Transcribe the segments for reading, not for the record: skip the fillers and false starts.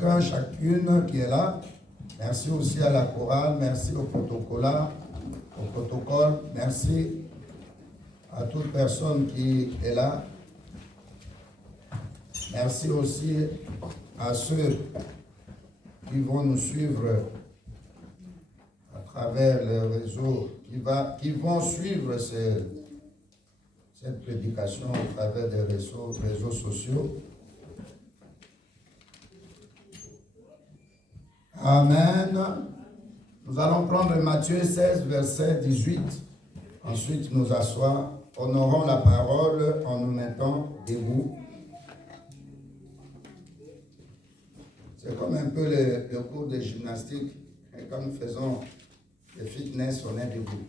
chacun, chacune qui est là. Merci aussi à la chorale, merci au protocole, merci à toute personne qui est là. Merci aussi à ceux qui vont nous suivre à travers les réseaux, qui vont suivre cette prédication à travers des réseaux sociaux. Amen. Nous allons prendre Matthieu 16, verset 18. Ensuite, nous asseoir. Honorons la parole en nous mettant debout. C'est comme un peu le cours de gymnastique. Et quand nous faisons le fitness, on est debout.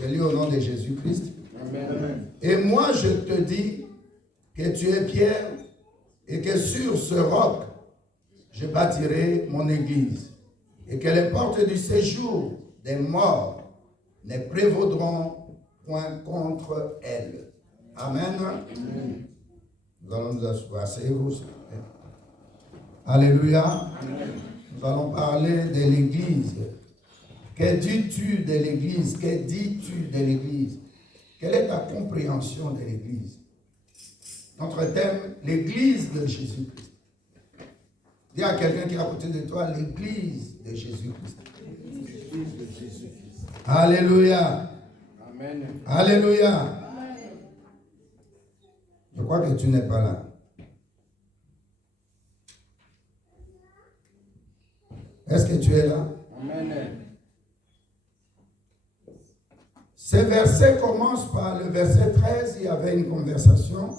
Je lis au nom de Jésus-Christ. Amen. Et moi, je te dis que tu es Pierre et que sur ce roc, je bâtirai mon église et que les portes du séjour des morts ne prévaudront point contre elle. Amen. Amen. Nous allons nous asseoir. Asseyez-vous. Alléluia. Amen. Nous allons parler de l'église. Que dis-tu de l'église? Que dis-tu de l'église? Quelle est ta compréhension de l'église? Notre thème, l'église de Jésus-Christ. Dis à quelqu'un qui est à côté de toi, l'église de Jésus-Christ. Alléluia. Amen. Alléluia. Amen. Je crois que tu n'es pas là. Est-ce que tu es là? Amen. Ce verset commence par le verset 13. Il y avait une conversation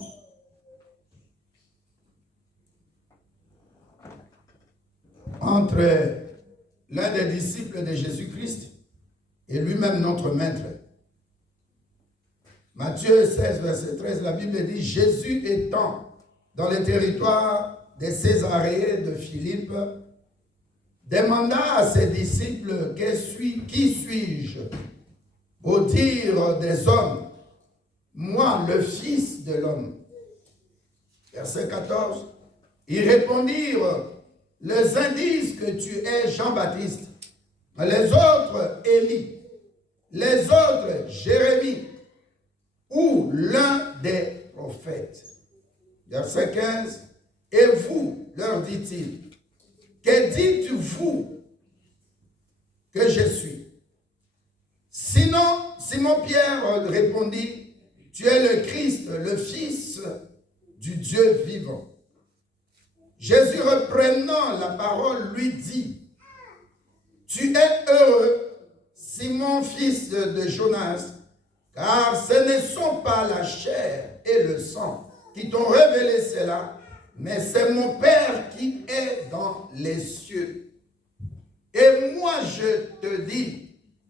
entre l'un des disciples de Jésus-Christ et lui-même notre maître. Matthieu 16, verset 13, la Bible dit, Jésus étant dans le territoire de Césarée de Philippe, demanda à ses disciples, qui suis-je? Au dire des hommes, moi, le Fils de l'homme. Verset 14, ils répondirent, les uns disent que tu es Jean-Baptiste, les autres Élie, les autres Jérémie, ou l'un des prophètes. Verset 15, et vous, leur dit-il, que dites-vous que je suis? Sinon, Simon-Pierre répondit, tu es le Christ, le Fils du Dieu vivant. Jésus, reprenant la parole, lui dit, tu es heureux, Simon, fils de Jonas, car ce ne sont pas la chair et le sang qui t'ont révélé cela, mais c'est mon Père qui est dans les cieux. Et moi, je te dis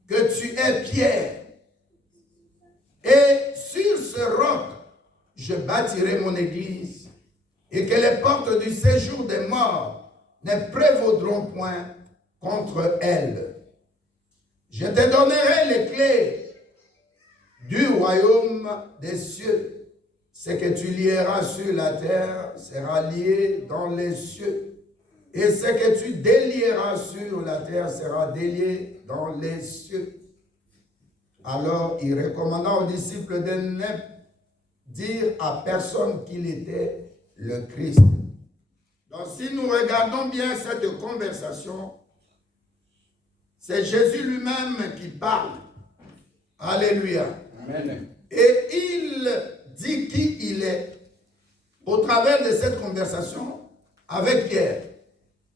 que tu es Pierre, et sur ce roc, je bâtirai mon église, et que les portes du séjour des morts ne prévaudront point contre elle. Je te donnerai les clés du royaume des cieux. Ce que tu lieras sur la terre sera lié dans les cieux. Et ce que tu délieras sur la terre sera délié dans les cieux. Alors il recommanda aux disciples de ne dire à personne qu'il était le Christ. Donc si nous regardons bien cette conversation, c'est Jésus lui-même qui parle. Alléluia. Amen. Et il dit qui il est au travers de cette conversation avec Pierre.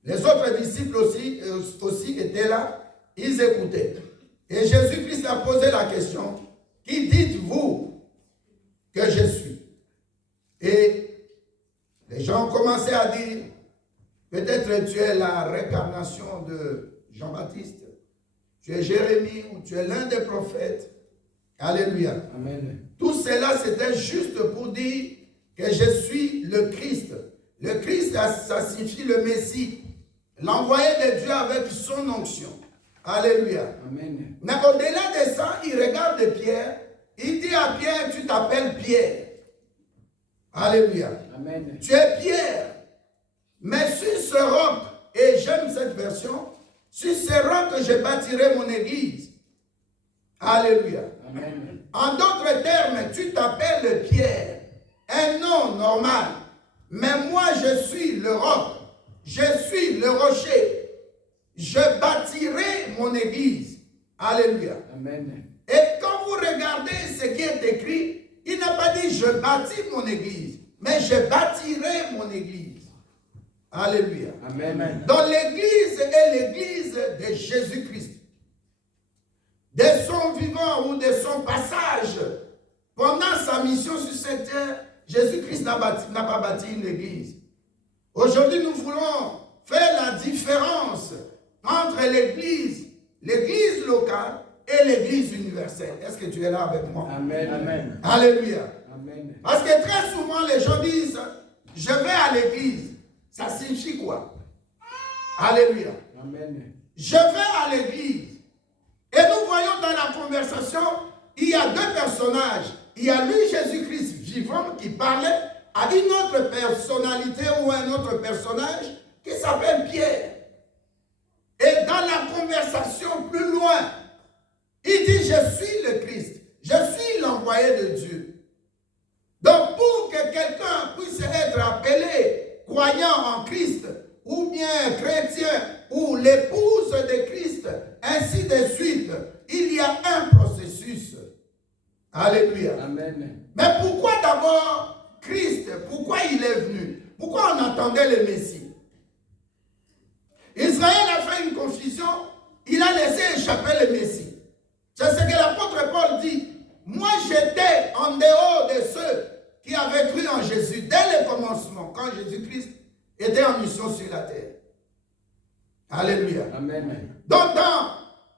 Les autres disciples aussi étaient là, ils écoutaient. Et Jésus-Christ a posé la question, qui dites-vous que je suis? Et les gens ont commencé à dire, peut-être tu es la réincarnation de Jean-Baptiste, tu es Jérémie ou tu es l'un des prophètes. Alléluia. Amen. Tout cela, c'était juste pour dire que je suis le Christ. Le Christ, ça signifie le Messie, l'envoyé de Dieu avec son onction. Alléluia. Amen. Mais au-delà de ça, il regarde Pierre, il dit à Pierre, tu t'appelles Pierre. Alléluia. Amen. Tu es Pierre. Mais sur ce roc, et j'aime cette version, sur ce roc je bâtirai mon église. Alléluia. Amen. En d'autres termes, tu t'appelles Pierre, un nom normal. Mais moi, je suis le roc, je suis le rocher. Je bâtirai mon église. Alléluia. Amen. Et quand vous regardez ce qui est écrit, il n'a pas dit je bâtis mon église, mais je bâtirai mon église. Alléluia. Amen. Donc l'église est l'église de Jésus-Christ. De son vivant ou de son passage, pendant sa mission sur cette terre, Jésus-Christ n'a pas bâti une église. Aujourd'hui, nous voulons faire la différence entre l'église locale et l'église universelle. Est-ce que tu es là avec moi? Amen. Amen. Alléluia. Amen. Parce que très souvent, les gens disent, je vais à l'église. Ça signifie quoi? Alléluia. Amen. Je vais à l'église. Et nous voyons dans la conversation, il y a deux personnages. Il y a lui, Jésus-Christ vivant, qui parlait à une autre personnalité ou un autre personnage qui s'appelle Pierre. Et dans la conversation plus loin, il dit, je suis le Christ. Je suis l'envoyé de Dieu. Donc pour que quelqu'un puisse être appelé croyant en Christ, ou bien chrétien, ou l'épouse de Christ, ainsi de suite, il y a un processus. Alléluia. Amen. Mais pourquoi d'abord Christ? Pourquoi il est venu? Pourquoi on attendait le Messie? Israël a fait une confusion, il a laissé échapper le Messie. C'est ce que l'apôtre Paul dit. Moi j'étais en dehors de ceux qui avaient cru en Jésus dès le commencement, quand Jésus-Christ était en mission sur la terre. Alléluia. Amen. Donc dans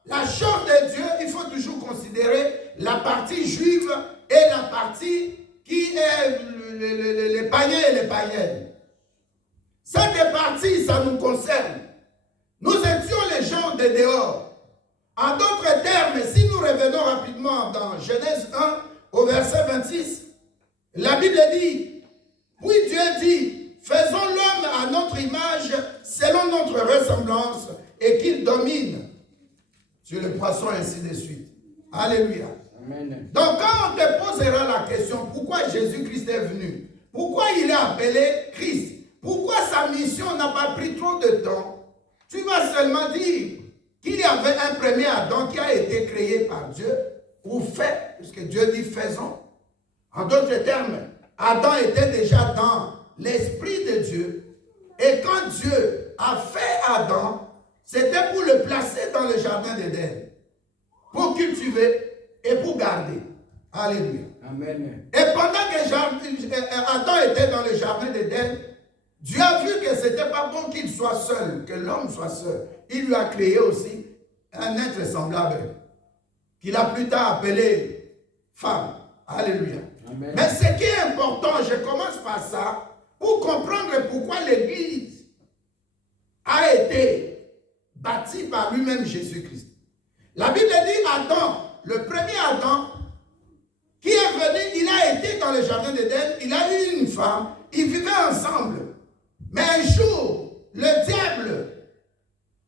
la chose de Dieu, il faut toujours considérer la partie juive et la partie qui est les païens et les païennes. Cette partie, ça nous concerne. Nous étions les gens de dehors. En d'autres termes, si nous revenons rapidement dans Genèse 1, au verset 26, la Bible dit, oui, Dieu dit, faisons l'homme à notre image, selon notre ressemblance, et qu'il domine sur les poissons, ainsi de suite. Alléluia. Amen. Donc, quand on te posera la question, pourquoi Jésus-Christ est venu? Pourquoi il est appelé Christ? Pourquoi sa mission n'a pas pris trop de temps? Tu vas seulement dire qu'il y avait un premier Adam qui a été créé par Dieu, ou fait, puisque Dieu dit faisons. En d'autres termes, Adam était déjà dans l'esprit de Dieu. Et quand Dieu a fait Adam, c'était pour le placer dans le jardin d'Éden, pour cultiver et pour garder. Alléluia. Amen. Et pendant que Adam était dans le jardin d'Éden, Dieu a vu que ce n'était pas bon qu'il soit seul, que l'homme soit seul. Il lui a créé aussi un être semblable, qu'il a plus tard appelé femme. Alléluia. Amen. Mais ce qui est important, je commence par ça, pour comprendre pourquoi l'Église a été bâtie par lui-même Jésus-Christ. La Bible dit Adam, le premier Adam, qui est venu, il a été dans le jardin d'Éden, il a eu une femme, ils vivaient ensemble. Mais un jour, le diable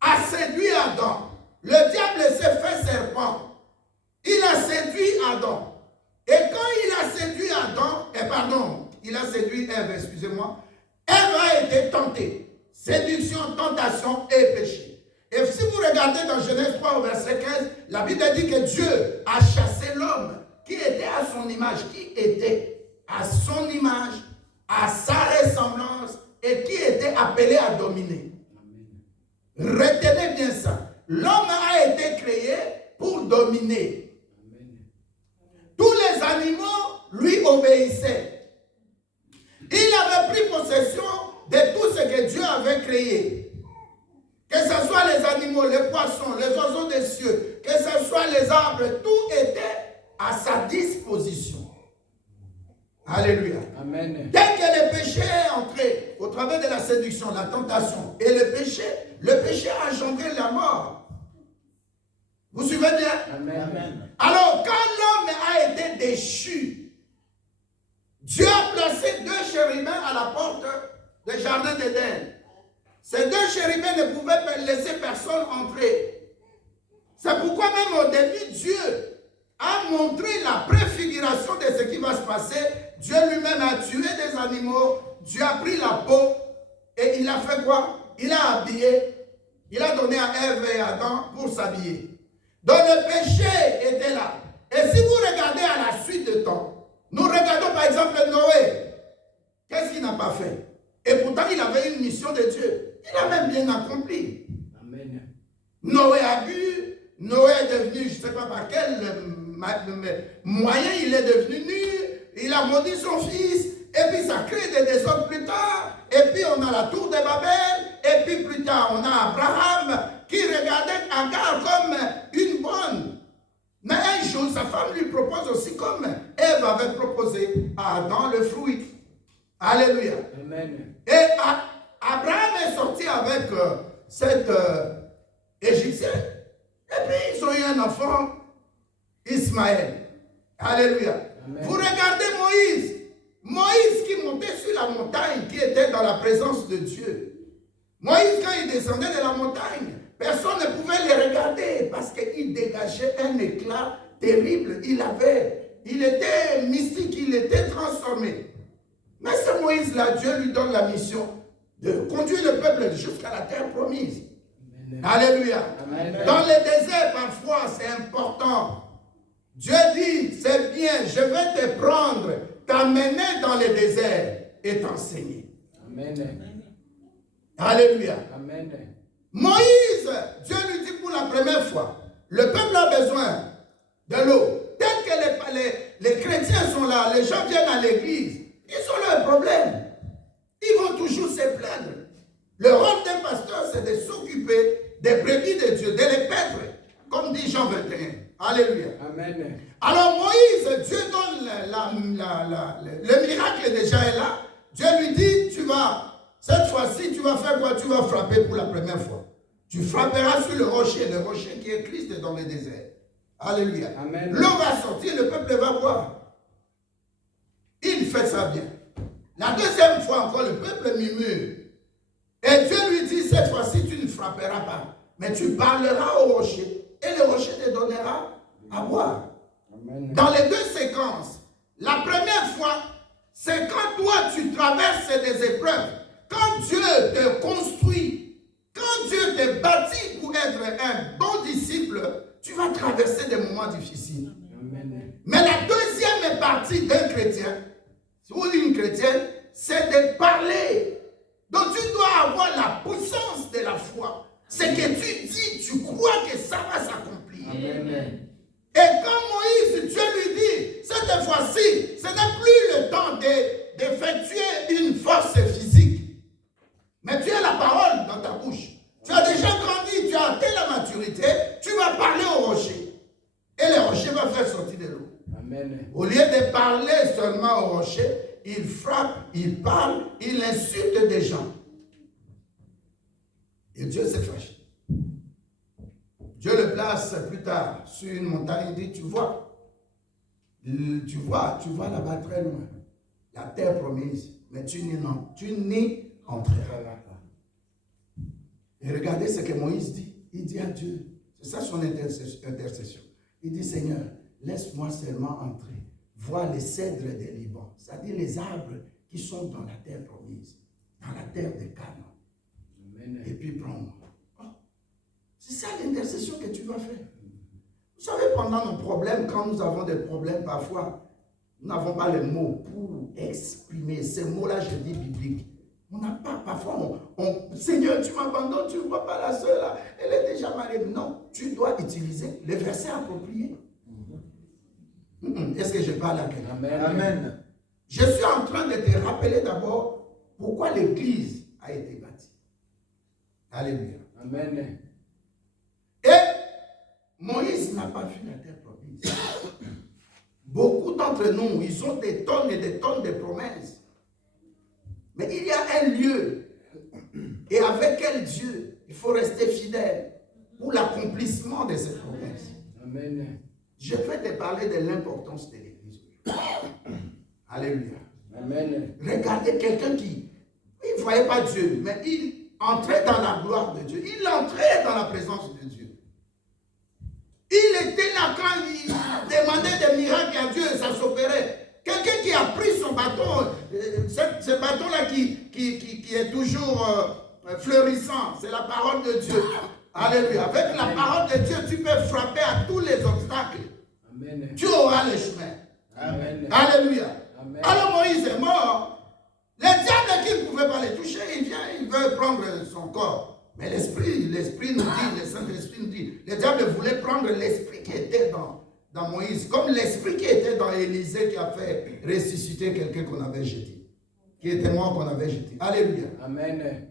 a séduit Adam. Le diable s'est fait serpent. Il a séduit Adam. Et quand il a séduit Adam, il a séduit Ève, excusez-moi, Ève a été tentée. Séduction, tentation et péché. Et si vous regardez dans Genèse 3 au verset 15, la Bible dit que Dieu a chassé l'homme qui était à son image, à sa ressemblance et qui était appelé à dominer. Amen. Retenez bien ça. L'homme a été créé pour dominer. Amen. Tous les animaux lui obéissaient. Il avait pris possession de tout ce que Dieu avait créé. Que ce soit les animaux, les poissons, les oiseaux des cieux, que ce soit les arbres, tout était à sa disposition. Alléluia. Amen. Dès que le péché est entré au travers de la séduction, la tentation et le péché a engendré la mort. Vous suivez bien? Amen. Alors, quand l'homme a été déchu, Dieu a placé deux chérubins à la porte du jardin d'Éden. Ces deux chérubins ne pouvaient laisser personne entrer. C'est pourquoi même au début, Dieu a montré la préfiguration de ce qui va se passer. Dieu lui-même a tué des animaux. Dieu a pris la peau et il a fait quoi? Il a habillé. Il a donné à Ève et à Adam pour s'habiller. Donc le péché était là. Et si vous regardez à la suite de temps, nous regardons par exemple Noé. Qu'est-ce qu'il n'a pas fait? Et pourtant il avait une mission de Dieu. Il a même bien accompli. Amen. Noé a bu. Noé est devenu, je ne sais pas par quel moyen il est devenu nu. Il a maudit son fils. Et puis ça crée des désordres plus tard. Et puis on a la tour de Babel. Et puis plus tard on a Abraham qui regardait Agar comme une bonne. Mais un jour sa femme lui propose aussi comme Ève avait proposé à Adam le fruit. Alléluia. Amen. Et Abraham est sorti avec cette Égyptienne. Et puis ils ont eu un enfant, Ismaël. Alléluia. Amen. Vous regardez Moïse. Moïse qui montait sur la montagne, qui était dans la présence de Dieu. Moïse, quand il descendait de la montagne, personne ne pouvait les regarder parce qu'il dégageait un éclat terrible. Il était mystique, il était transformé. Mais ce Moïse-là, Dieu lui donne la mission de conduire le peuple jusqu'à la terre promise. Amen. Alléluia. Amen. Dans le désert, parfois, c'est important. Dieu dit, c'est bien, je vais te prendre, t'amener dans le désert et t'enseigner. Amen. Alléluia. Amen. Moïse, Dieu lui dit pour la première fois, le peuple a besoin de l'eau. Tel que les chrétiens sont là, les gens viennent à l'église, ils ont leurs problèmes. Ils vont toujours se plaindre. Le rôle d'un pasteur, c'est de s'occuper des brebis de Dieu, de les paître, comme dit Jean 21. Alléluia. Amen. Alors Moïse, Dieu donne le miracle déjà est là. Dieu lui dit, cette fois-ci, tu vas faire quoi? Tu vas frapper pour la première fois. Tu frapperas sur le rocher qui est Christ dans le désert. Alléluia. Amen. L'eau va sortir, le peuple va boire. Il fait ça bien. La deuxième fois encore, le peuple murmure. Et Dieu lui dit, cette fois-ci, tu ne frapperas pas. Mais tu parleras au rocher. Et le rocher te donnera à boire. Amen. Dans les deux séquences, la première fois, c'est quand toi, tu traverses des épreuves. Quand Dieu te construit, quand Dieu te bâtit pour être un bon disciple, tu vas traverser des moments difficiles. Amen. Mais la deuxième partie d'un chrétien, ou d'une chrétienne, c'est de parler. Donc tu dois avoir la puissance de la foi. Ce que tu dis, tu crois que ça va s'accomplir. Amen. Et quand Moïse, Dieu lui dit, cette fois-ci, ce n'est plus le temps d'effectuer une force physique. Mais tu as la parole dans ta bouche. Tu as déjà grandi, tu as atteint la maturité, tu vas parler au rocher. Et le rocher va faire sortir de l'eau. Amen. Au lieu de parler seulement au rocher, il frappe, il parle, il insulte des gens. Et Dieu s'est fâché. Dieu le place plus tard sur une montagne. Il dit, tu vois là-bas très loin, la terre promise, mais tu n'y entreras pas. Et regardez ce que Moïse dit. Il dit à Dieu, c'est ça son intercession. Il dit, Seigneur, laisse-moi seulement entrer, voir les cèdres des Liban, c'est-à-dire les arbres qui sont dans la terre promise, dans la terre de Canaan. Amen. Et puis prends-moi. Oh, c'est ça l'intercession que tu vas faire. Vous savez, pendant nos problèmes, quand nous avons des problèmes, parfois, nous n'avons pas les mots pour exprimer. Ces mots-là, je dis bibliques. On n'a pas, parfois, Seigneur, tu m'abandonnes, tu ne vois pas la sœur là, elle est déjà mariée. Non, tu dois utiliser les versets appropriés. Est-ce que je parle à quelqu'un? Amen. Amen. Je suis en train de te rappeler d'abord pourquoi l'Église a été bâtie. Alléluia. Amen. Et Moïse n'a pas vu la terre promise. Beaucoup d'entre nous, ils ont des tonnes et des tonnes de promesses. Mais il y a un lieu. Et avec quel Dieu il faut rester fidèle pour l'accomplissement de ces promesses. Amen. Je vais te parler de l'importance de l'Église. Alléluia. Amen. Regardez quelqu'un qui ne voyait pas Dieu, mais il entrait dans la gloire de Dieu. Il entrait dans la présence de Dieu. Il était là quand il demandait des miracles à Dieu, ça s'opérait. Quelqu'un qui a pris son bâton, ce bâton-là qui est toujours fleurissant, c'est la parole de Dieu. Alléluia. Avec la parole de Dieu, tu peux frapper à tous les obstacles. Amen. Tu auras le chemin. Amen. Alléluia. Amen. Alors Moïse est mort. Le diable qui ne pouvait pas le toucher, il vient, il veut prendre son corps. Mais l'esprit nous dit, le Saint-Esprit nous dit, le diable voulait prendre l'esprit qui était dans Moïse, comme l'esprit qui était dans Élisée qui a fait ressusciter quelqu'un qu'on avait jeté, qui était mort qu'on avait jeté. Alléluia. Amen.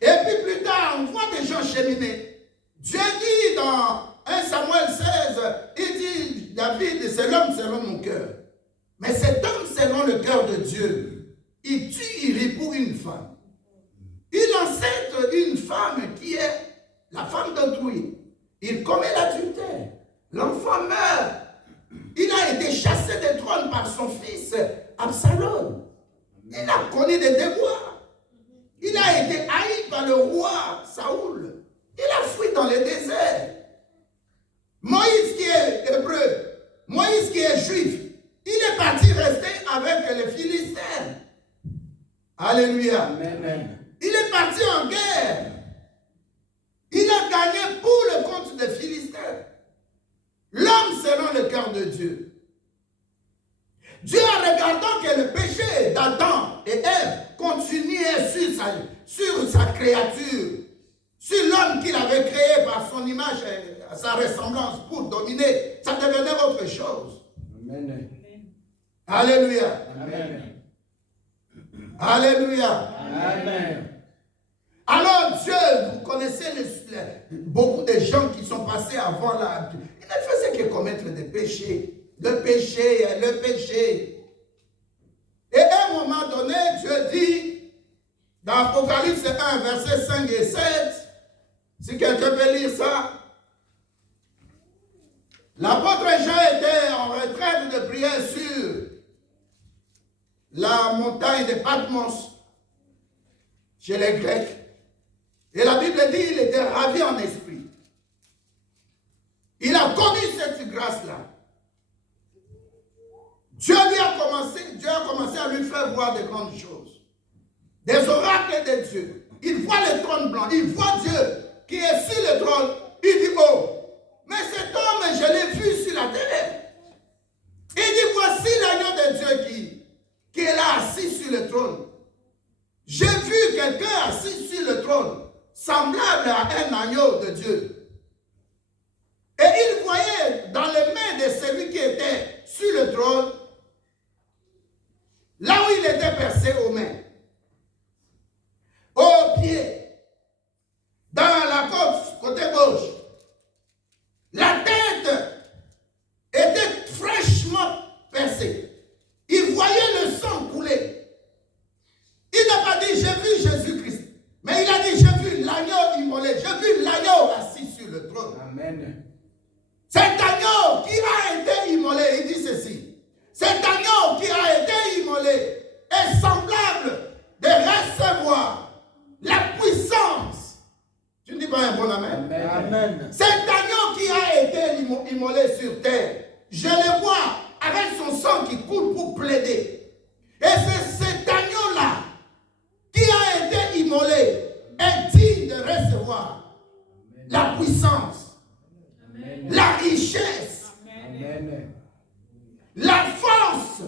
Et puis plus tard, on voit des gens cheminer. Dieu dit dans 1 Samuel 16, il dit, David, c'est l'homme selon mon cœur. Mais cet homme selon le cœur de Dieu, il tue, il rit pour une femme. Il ancêtre une femme qui est la femme d'autrui. Il commet l'adultère. L'enfant meurt. Il a été chassé du trône par son fils Absalom. Il a connu des déboires. Il a été haï par le roi Saoul. Il a fui dans le désert. Moïse qui est hébreu, Moïse qui est juif, il est parti rester avec les Philistins. Alléluia. Amen. Il est parti en guerre. Il a gagné pour le compte des Philistins. L'homme selon le cœur de Dieu. Dieu, en regardant que le péché d'Adam et Ève continuait sur sa créature, sur l'homme qu'il avait créé par son image et à sa ressemblance pour dominer, ça devenait autre chose. Amen. Alléluia. Amen. Alléluia. Amen. Alors Dieu, vous connaissez beaucoup de gens qui sont passés avant là. Ils ne faisaient que commettre des péchés. Le péché, le péché. Et à un moment donné, Dieu dit, dans Apocalypse 1, versets 5 et 7, si quelqu'un peut lire ça, l'apôtre Jean était en retraite de prière sur la montagne de Patmos, chez les Grecs. Et la Bible dit qu'il était ravi en esprit. Il a connu cette grâce-là. Dieu a commencé à lui faire voir de grandes choses. Des oracles de Dieu. Il voit le trône blanc. Il voit Dieu qui est sur le trône. Il dit, oh, mais cet homme, je l'ai vu sur la terre. Il dit, voici l'agneau de Dieu qui est là assis sur le trône. J'ai vu quelqu'un assis sur le trône, semblable à un agneau de Dieu. Et il voyait dans les mains de celui qui était sur le trône, là où il était percé aux mains, aux pieds, dans la côté gauche, la tête était fraîchement percée. Il voyait le sang couler. Il n'a pas dit, j'ai vu Jésus-Christ. Mais il a dit, j'ai vu l'agneau immolé. J'ai vu l'agneau assis sur le trône. Amen. Cet agneau qui a été immolé, il dit ceci. Cet agneau qui a été immolé est semblable de recevoir la puissance. Tu ne dis pas un bon amen? Amen. Amen. Cet agneau qui a été immolé sur terre, je le vois avec son sang qui coule pour plaider. Et c'est cet agneau-là qui a été immolé est digne de recevoir la puissance, Amen. la richesse, Amen. la force,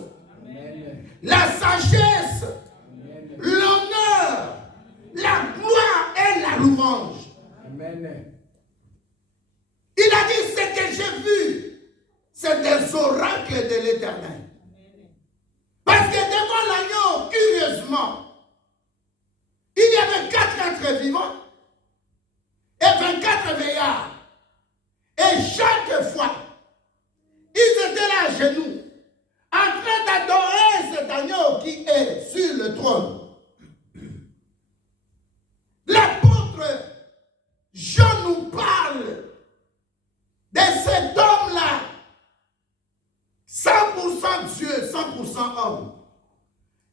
Amen. la sagesse, Amen. l'honneur, la gloire et la louange. Amen. Il a dit ce que j'ai vu, c'est des oracles de l'Éternel. Parce que devant l'agneau, curieusement, il y avait 4 êtres vivants et 24 veillards. Et chaque fois, ils étaient là à genoux, en train d'adorer cet agneau qui est sur le trône. L'apôtre Jean nous parle de cet homme-là, 100% Dieu, 100% homme.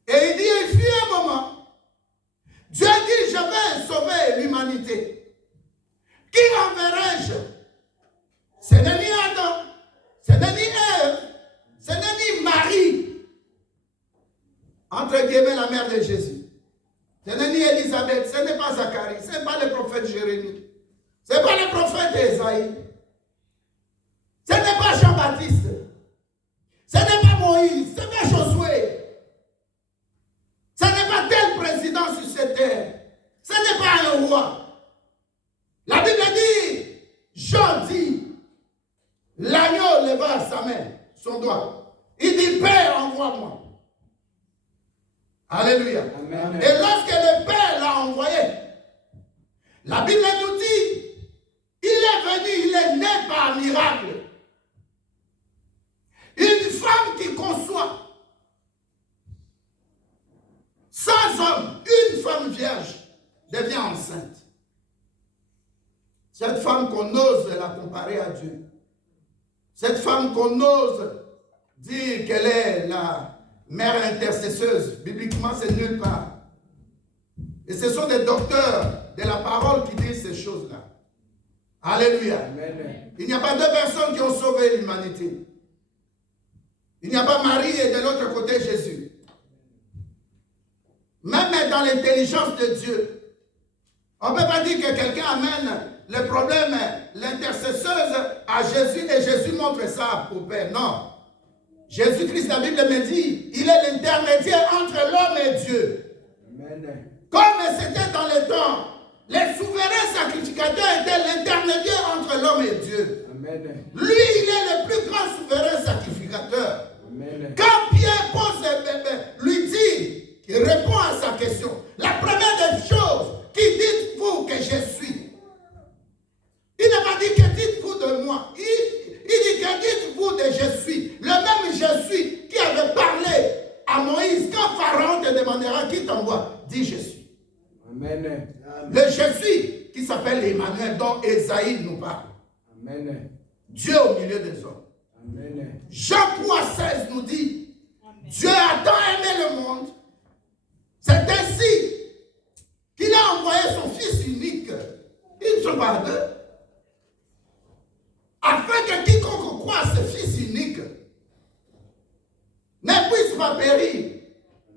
Et il dit, il fut un moment, Dieu dit, je vais Qui enverrai-je? Ce n'est ni Adam, ce n'est ni Ève, ce n'est ni Marie, entre guillemets la mère de Jésus. Ce n'est ni Élisabeth, ce n'est pas Zacharie, ce n'est pas le prophète Jérémie, ce n'est pas le prophète Esaïe, ce n'est pas Jean-Baptiste, ce n'est pas Moïse, ce n'est pas Josué, ce n'est pas tel président sur cette terre, ce n'est pas un roi. La Bible dit, Jean dit, l'agneau leva sa main, son doigt. Il dit, Père, envoie-moi. Alléluia. Amen. Et lorsque le Père l'a envoyé, la Bible nous dit, il est venu, il est né par miracle. Une femme qui conçoit, sans homme, une femme vierge, devient enceinte. Cette femme qu'on ose la comparer à Dieu. Cette femme qu'on ose dire qu'elle est la mère intercesseuse. Bibliquement, c'est nulle part. Et ce sont des docteurs de la parole qui disent ces choses-là. Alléluia. Amen. Il n'y a pas deux personnes qui ont sauvé l'humanité. Il n'y a pas Marie et de l'autre côté Jésus. Même dans l'intelligence de Dieu, on ne peut pas dire que quelqu'un amène le problème, l'intercesseuse à Jésus et Jésus montre ça au Père. Non. Jésus-Christ, la Bible me dit, il est l'intermédiaire entre l'homme et Dieu. Amen. Comme c'était dans le temps, les souverains sacrificateurs étaient l'intermédiaire entre l'homme et Dieu. Amen. Lui, il est le plus grand souverain sacrificateur. Amen. Quand Pierre lui dit, il répond à sa question. La première des choses, qui dites-vous que je suis? Il n'a pas dit que dites-vous de moi. Il dit que dites-vous de je suis. Le même je suis qui avait parlé à Moïse. Quand Pharaon te demandera qui t'envoie, dis je suis. Amen. Le je suis qui s'appelle Emmanuel, dont Esaïe nous parle. Amen. Dieu au milieu des hommes. Amen. Jean 3,16 nous dit, Dieu a tant aimé le monde, c'est ainsi qu'il a envoyé son Fils unique, ils ne sont pas deux, afin que quiconque croit à ce Fils unique ne puisse pas périr,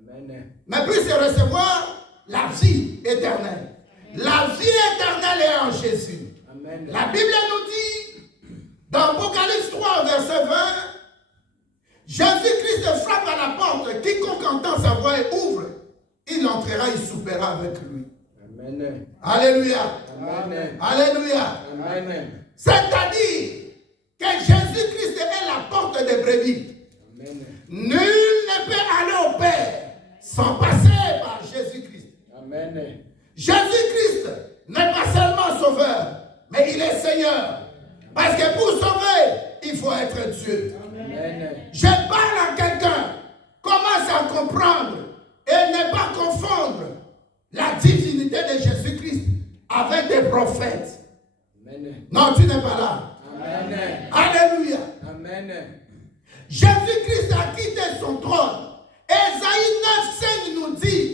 Amen. mais puisse recevoir la vie éternelle. La vie éternelle est en Jésus. Amen. La Bible nous dit, dans Apocalypse 3, verset 20, Jésus-Christ frappe à la porte, quiconque entend sa voix et ouvre, il entrera, il soupera avec lui. Amen. Alléluia. Amen. Alléluia. Amen. C'est-à-dire que Jésus-Christ est la porte des brebis. Amen. Nul ne peut aller au Père sans passer par Jésus-Christ. Amen. Jésus-Christ n'est pas seulement sauveur, mais il est Seigneur. Parce que pour sauver, il faut être Dieu. Amen. Je parle à quelqu'un, commence à comprendre et ne pas confondre la divinité de Jésus-Christ avec des prophètes. Amen. Non, tu n'es pas là. Amen. Alléluia. Amen. Jésus-Christ a quitté son trône. Ésaïe 9,5 nous dit,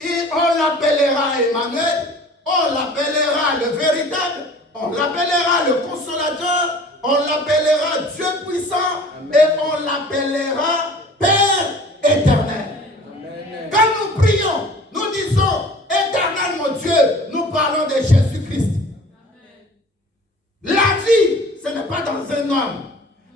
et on l'appellera Emmanuel, on l'appellera le véritable, on l'appellera le consolateur, on l'appellera Dieu puissant, Amen. et on l'appellera Père éternel. Amen. Quand nous prions, nous disons éternel mon Dieu, nous parlons de Jésus-Christ. La vie, ce n'est pas dans un homme.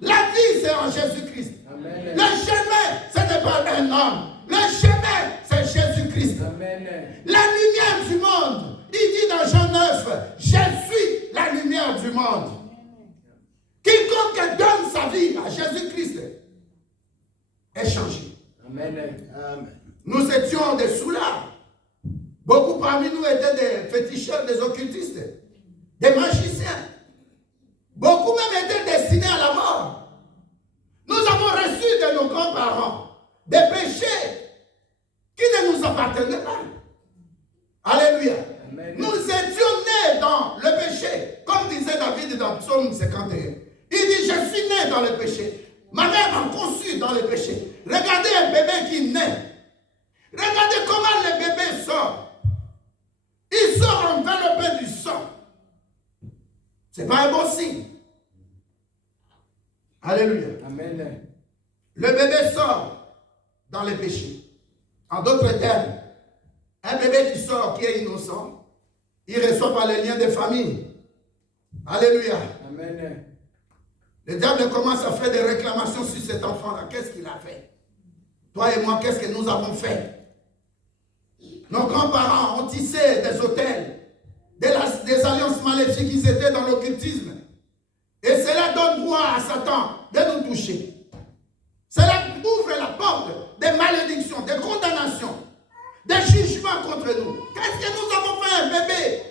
La vie, c'est en Jésus-Christ. Amen. Le chemin, ce n'est pas un homme. Le chemin, c'est Jésus-Christ. Amen. La lumière du monde. Il dit dans Jean 9, je suis la lumière du monde. Quiconque donne sa vie à Jésus-Christ est changé. Amen. Nous étions des soulards. Beaucoup parmi nous étaient des féticheurs, des occultistes, des magiciens. Beaucoup même étaient destinés à la mort. Nous avons reçu de nos grands-parents des péchés qui ne nous appartenaient pas. Alléluia. Amen. Nous étions nés dans le péché. Comme disait David dans Psaume 51. Il dit, je suis né dans le péché. Ma mère m'a conçu dans le péché. Regardez un bébé qui naît. Regardez comment le bébé sort. Il sort enveloppé du sang. Ce n'est pas un bon signe. Alléluia. Amen. Le bébé sort dans les péchés. En d'autres termes, un bébé qui sort, qui est innocent, il reçoit par les liens de famille. Alléluia. Amen. Le diable commence à faire des réclamations sur cet enfant-là. Qu'est-ce qu'il a fait? Toi et moi, qu'est-ce que nous avons fait? Nos grands-parents ont tissé des autels, des alliances maléfiques qui étaient dans l'occultisme. Et cela donne droit à Satan de nous toucher. Cela ouvre la porte des malédictions, des condamnations, des jugements contre nous. Qu'est-ce que nous avons fait, un bébé?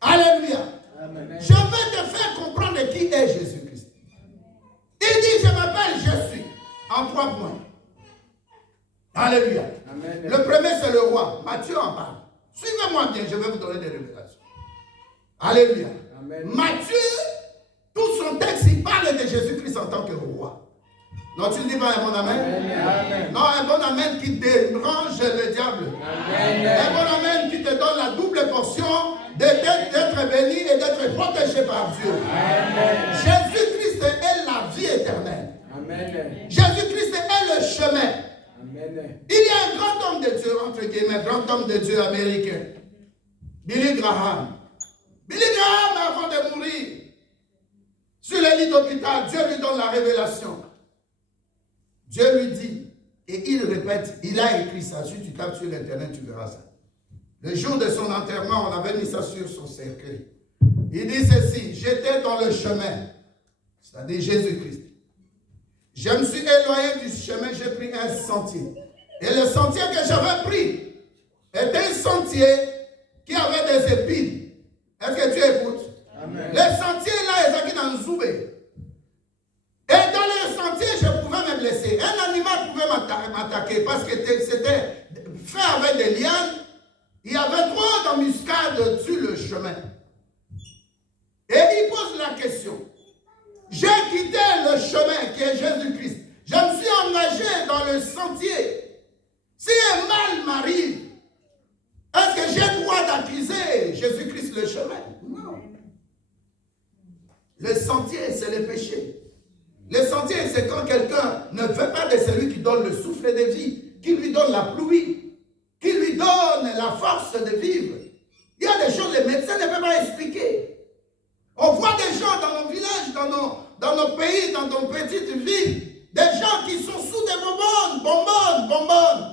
Alléluia. Amen. Je veux te faire comprendre qui est Jésus-Christ. Il dit, je m'appelle, je suis. En 3 points. Alléluia. Amen. Le premier, c'est le roi. Matthieu en parle. Suivez-moi bien, je vais vous donner des révélations. Alléluia. Amen. Matthieu, tout son texte, il parle de Jésus-Christ en tant que roi. Non, tu ne dis pas un bon amen? Amen. Non, un bon amen qui dérange le diable. Amen. Un bon amen qui te donne la double portion d'être béni et d'être protégé par Dieu. Amen. Jésus-Christ est la vie éternelle. Amen. Jésus-Christ est le chemin. Amen. Il y a un grand homme de Dieu, entre guillemets, grand homme de Dieu américain, Billy Graham. Billy Graham, avant de mourir, sur le lit d'hôpital, Dieu lui donne la révélation. Dieu lui dit, et il répète, il a écrit ça, si tu tapes sur l'internet, tu verras ça. Le jour de son enterrement, on avait mis ça sur son cercueil. Il dit ceci, j'étais dans le chemin, c'est-à-dire Jésus-Christ. Je me suis éloigné du chemin, j'ai pris un sentier. Et le sentier que j'avais pris était un sentier qui avait des épines. Est-ce que tu écoutes? Amen. Le sentier là, il est dans Zoubé. Et dans le sentier, je pouvais me blesser. Un animal pouvait m'attaquer parce que c'était fait avec des lianes. Il y avait trop d'embuscades sur le chemin. Et il pose la question. J'ai quitté le chemin qui est Jésus-Christ. Je me suis engagé dans le sentier. Si un mal m'arrive, est-ce que j'ai le droit d'accuser Jésus-Christ le chemin? Non. Le sentier, c'est le péché. Le sentier, c'est quand quelqu'un ne veut pas de celui qui donne le souffle de vie, qui lui donne la pluie, qui lui donne la force de vivre. Il y a des choses que les médecins ne peuvent pas expliquer. On voit des gens dans nos villages, dans nos pays, dans nos petites villes, des gens qui sont sous des bonbonnes.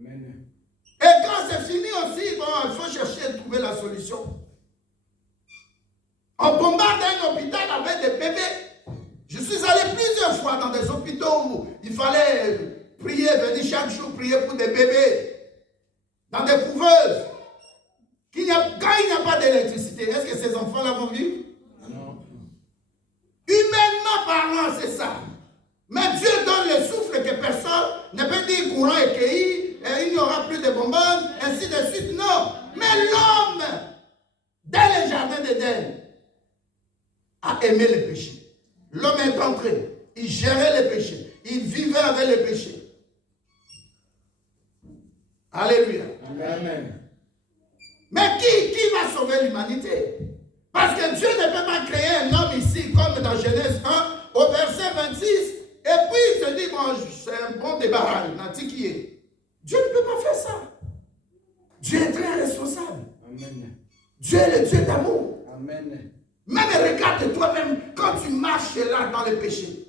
Amen. Et quand c'est fini aussi, bon, il faut chercher à trouver la solution. On bombarde un hôpital avec des bébés. Je suis allé plusieurs fois dans des hôpitaux où il fallait prier, venir chaque jour prier pour des bébés. Dans des couveuses. Quand il n'y a pas d'électricité, est-ce que ces enfants-là vont vivre? Non. Humainement parlant, c'est ça. Mais Dieu donne le souffle que personne ne peut dire courant et cueilli, et il n'y aura plus de bonbonnes, ainsi de suite. Non. Mais l'homme, dès le jardin d'Éden, a aimé le péché. L'homme est entré, il gérait le péché, il vivait avec le péché. Alléluia. Amen. Mais qui va sauver l'humanité? Parce que Dieu ne peut pas créer un homme ici, comme dans Genèse 1, au verset 26, et puis il se dit, bon, c'est un bon débarras, Dieu ne peut pas faire ça. Dieu est très responsable. Amen. Dieu est le Dieu d'amour. Amen. Même regarde toi-même, quand tu marches là dans le péché,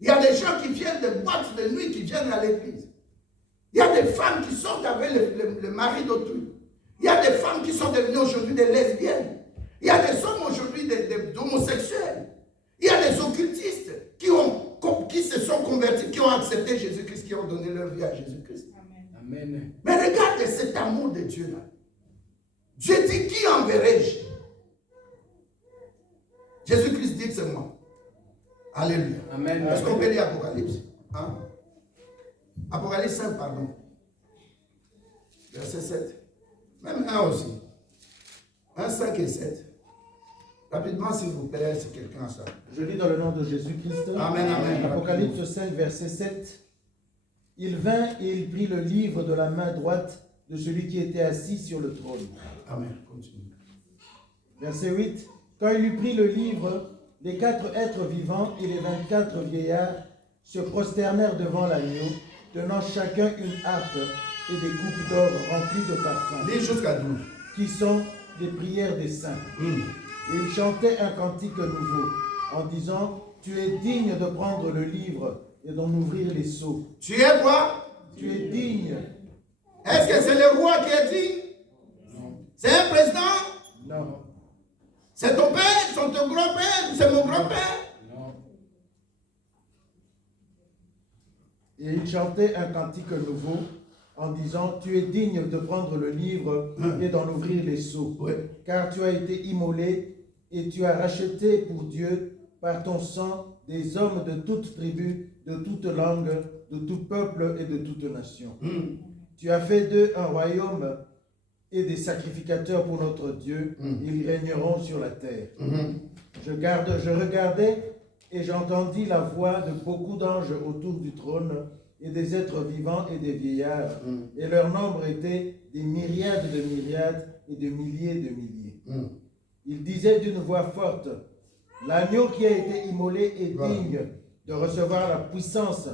il y a des gens qui viennent de boîtes de nuit, qui viennent à l'église. Il y a des femmes qui sortent avec le mari d'autrui. Il y a des femmes qui sont devenues aujourd'hui des lesbiennes. Il y a des hommes aujourd'hui des homosexuels. Il y a des occultistes qui se sont convertis, qui ont accepté Jésus-Christ, qui ont donné leur vie à Jésus-Christ. Amen. Mais regarde cet amour de Dieu là. Dieu dit, qui enverrai-je? Jésus-Christ dit que c'est moi. Alléluia. Amen. Est-ce qu'on peut lire Apocalypse? Hein? Apocalypse 5, pardon. Verset 7. Même 1 aussi. 1, 5 et 7. Rapidement, s'il vous plaît, si quelqu'un a ça. Je lis dans le nom de Jésus-Christ. Amen, amen. Apocalypse 5, verset 7. Il vint et il prit le livre de la main droite de celui qui était assis sur le trône. Amen. Continue. Verset 8. Quand il eut pris le livre, les 4 êtres vivants et les 24 vieillards se prosternèrent devant l'agneau, tenant chacun une harpe et des coupes d'or remplies de parfums, Lis jusqu'à 12. qui sont des prières des saints. Et ils chantaient un cantique nouveau, en disant, tu es digne de prendre le livre et d'en ouvrir les sceaux. Tu es quoi? Tu es digne. Est-ce que c'est le roi qui est digne? C'est un président? Non. C'est ton père? C'est ton grand-père? C'est mon grand-père? Non. Et il chantait un cantique nouveau en disant, tu es digne de prendre le livre et d'en ouvrir les sceaux, Oui. car tu as été immolé et tu as racheté pour Dieu par ton sang des hommes de toute tribu, de toute langue, de tout peuple et de toute nation. Tu as fait d'eux un royaume et des sacrificateurs pour notre Dieu, ils régneront sur la terre. Je regardais et j'entendis la voix de beaucoup d'anges autour du trône et des êtres vivants et des vieillards, et leur nombre était des myriades de myriades et de milliers de milliers. Ils disaient d'une voix forte, l'agneau qui a été immolé est digne de recevoir la puissance,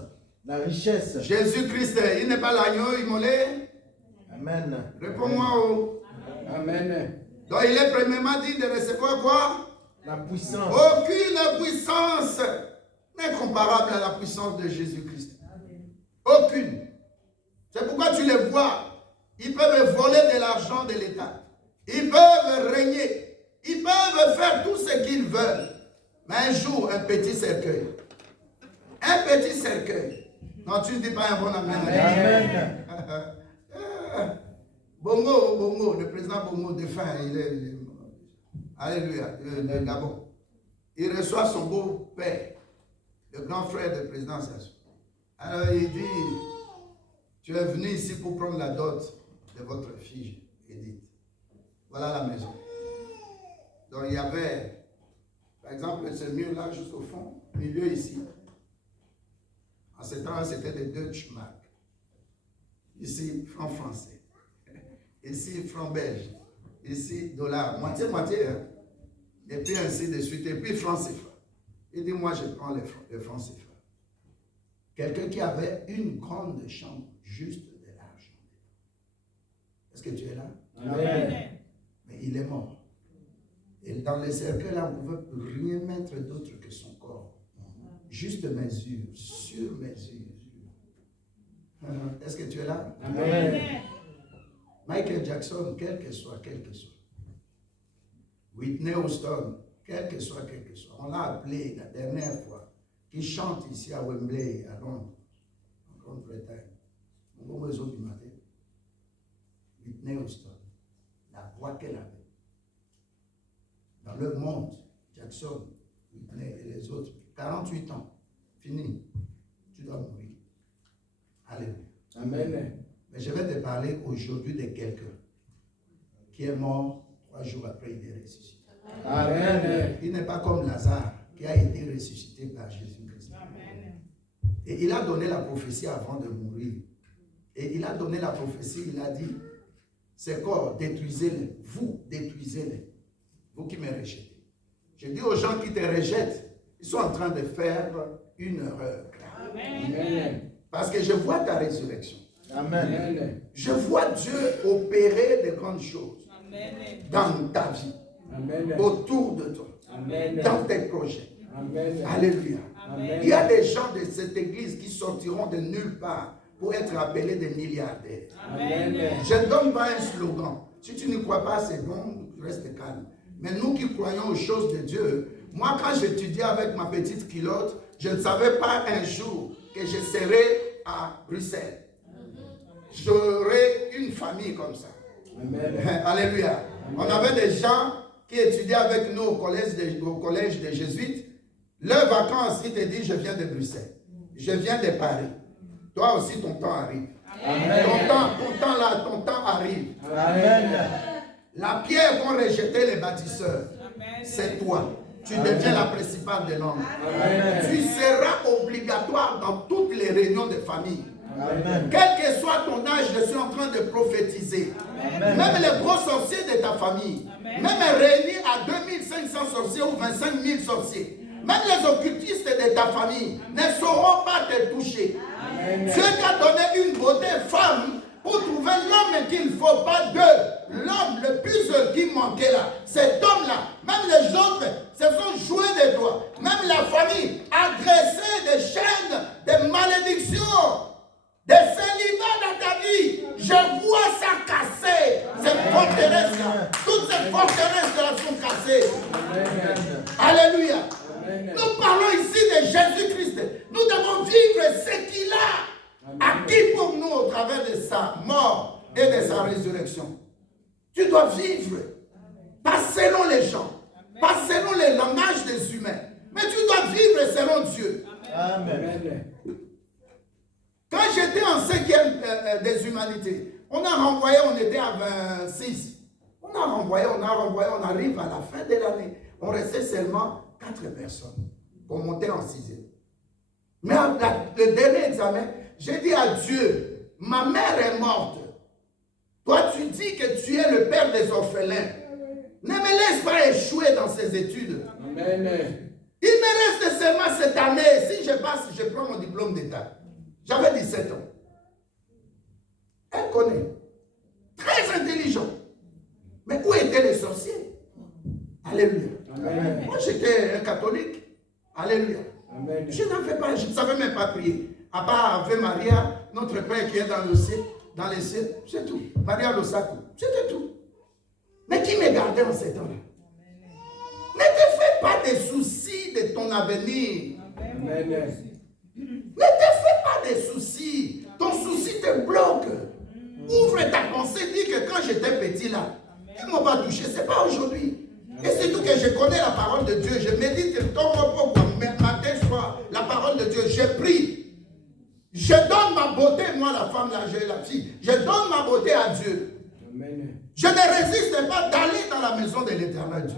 la richesse. Jésus-Christ, il n'est pas l'agneau immolé? Amen. Réponds-moi. Oh. Amen. Donc il est premièrement dit de recevoir quoi? La puissance. Aucune puissance n'est comparable à la puissance de Jésus-Christ. Aucune. C'est pourquoi tu les vois. Ils peuvent voler de l'argent de l'État. Ils peuvent régner. Ils peuvent faire tout ce qu'ils veulent. Mais un jour, un petit cercueil. Un petit cercueil. Non, tu ne dis pas un bon amen. Amen. Bongo, le président Bongo défunt, alléluia, le Gabon. Il reçoit son beau-père, le grand frère du président Sassou. Alors il dit, tu es venu ici pour prendre la dot de votre fille, Edith. Voilà la maison. Donc il y avait, par exemple, ce mur-là jusqu'au fond, milieu ici. En ce temps-là, c'était des Deutsche Mark. Ici, franc français. Ici, franc belge. Ici, dollar. Moitié-moitié. Hein? Et puis ainsi de suite. Et puis franc CFA. Il dit, moi, je prends les francs CFA. Quelqu'un qui avait une grande chambre, juste de l'argent. Est-ce que tu es là? Amen. Mais il est mort. Et dans les cercueils, là, on ne pouvait rien mettre d'autre que son corps. Juste mesure, sur mesure. Est-ce que tu es là? Amen. Michael Jackson, quel que soit. Whitney Houston, quel que soit. On l'a appelé la dernière fois, qui chante ici à Wembley, à Londres, en Grande-Bretagne. Mon bon réseau du matin. Whitney Houston, la voix qu'elle avait. Dans le monde, Jackson, Whitney et les autres, 48 ans, fini, tu dois mourir. Alléluia. Amen. Mais je vais te parler aujourd'hui de quelqu'un qui est mort 3 jours après, il est ressuscité. Amen. Il n'est pas comme Lazare qui a été ressuscité par Jésus-Christ. Et il a donné la prophétie avant de mourir. Et il a donné la prophétie, il a dit, ces corps, détruisez-les. Vous, détruisez-les. Vous qui me rejetez. Je dis aux gens qui te rejettent, ils sont en train de faire une erreur. Amen. Parce que je vois ta résurrection. Amen. Je vois Dieu opérer de grandes choses dans ta vie, Amen. autour de toi, Amen. dans tes projets. Amen. Alléluia. Amen. Il y a des gens de cette église qui sortiront de nulle part pour être appelés des milliardaires. Amen. Je ne donne pas un slogan. Si tu ne crois pas, c'est bon, reste calme. Mais nous qui croyons aux choses de Dieu, moi quand j'étudiais avec ma petite culotte, je ne savais pas un jour que je serais à Bruxelles. J'aurais une famille comme ça. Amen. Alléluia. On avait des gens qui étudiaient avec nous au collège des Jésuites. Leurs vacances, ils te disent, je viens de Bruxelles. Je viens de Paris. Toi aussi, ton temps arrive. Amen. Ton temps arrive. Amen. La pierre qu'ont rejeté les bâtisseurs, c'est toi. Tu deviens la principale de l'homme. Amen. Tu seras obligatoire dans toutes les réunions de famille. Amen. Quel que soit ton âge, je suis en train de prophétiser. Amen. Même les gros sorciers de ta famille, même réunis à 2500 sorciers ou 25 000 sorciers, même les occultistes de ta famille ne sauront pas te toucher. Dieu t'a donné une beauté femme pour trouver l'homme qu'il ne faut pas deux. L'homme le plus qui manquait là, cet homme-là, même les autres se sont joués de toi. Même la famille agressée des chaînes, des malédictions, des célibats dans ta vie. Je vois ça casser. Ces forteresses-là, toutes ces forteresses-là sont cassées. Alléluia. Nous parlons ici de Jésus-Christ. Nous devons vivre ce qu'il a acquis pour nous au travers de sa mort et de sa résurrection. Tu dois vivre, pas selon les gens, pas selon les langages des humains, mais tu dois vivre selon Dieu. Amen. Quand j'étais en 5e des humanités, on a renvoyé, on était à 26. On a renvoyé, on arrive à la fin de l'année. On restait seulement 4 personnes pour monter en 6e. Mais le dernier examen, j'ai dit à Dieu, ma mère est morte. Toi, tu dis que tu es le père des orphelins. Ne me laisse pas échouer dans ces études. Amen. Il me reste seulement cette année. Si je passe, je prends mon diplôme d'État. J'avais 17 ans. Elle connaît. Très intelligent. Mais où étaient les sorciers? Alléluia. Amen. Moi, j'étais un catholique. Alléluia. Amen. Je ne savais même pas prier. À part Ave Maria, notre Père qui est dans le ciel, c'est tout. Maria Losaku, c'était tout. Mais qui me gardait en ces temps-là? Ne te fais pas des soucis de ton avenir. Amen. Ne te fais pas des soucis. Ton souci te bloque. Ouvre ta pensée, dis que quand j'étais petit là, ils ne m'ont pas touché. Ce n'est pas aujourd'hui. Et surtout que je connais la parole de Dieu. Je médite ton repos matin, soir. La parole de Dieu. Je prie. Je donne ma beauté, moi la femme, là, j'ai la fille. Je donne ma beauté à Dieu. Amen. Je ne résiste pas d'aller dans la maison de l'Éternel Dieu.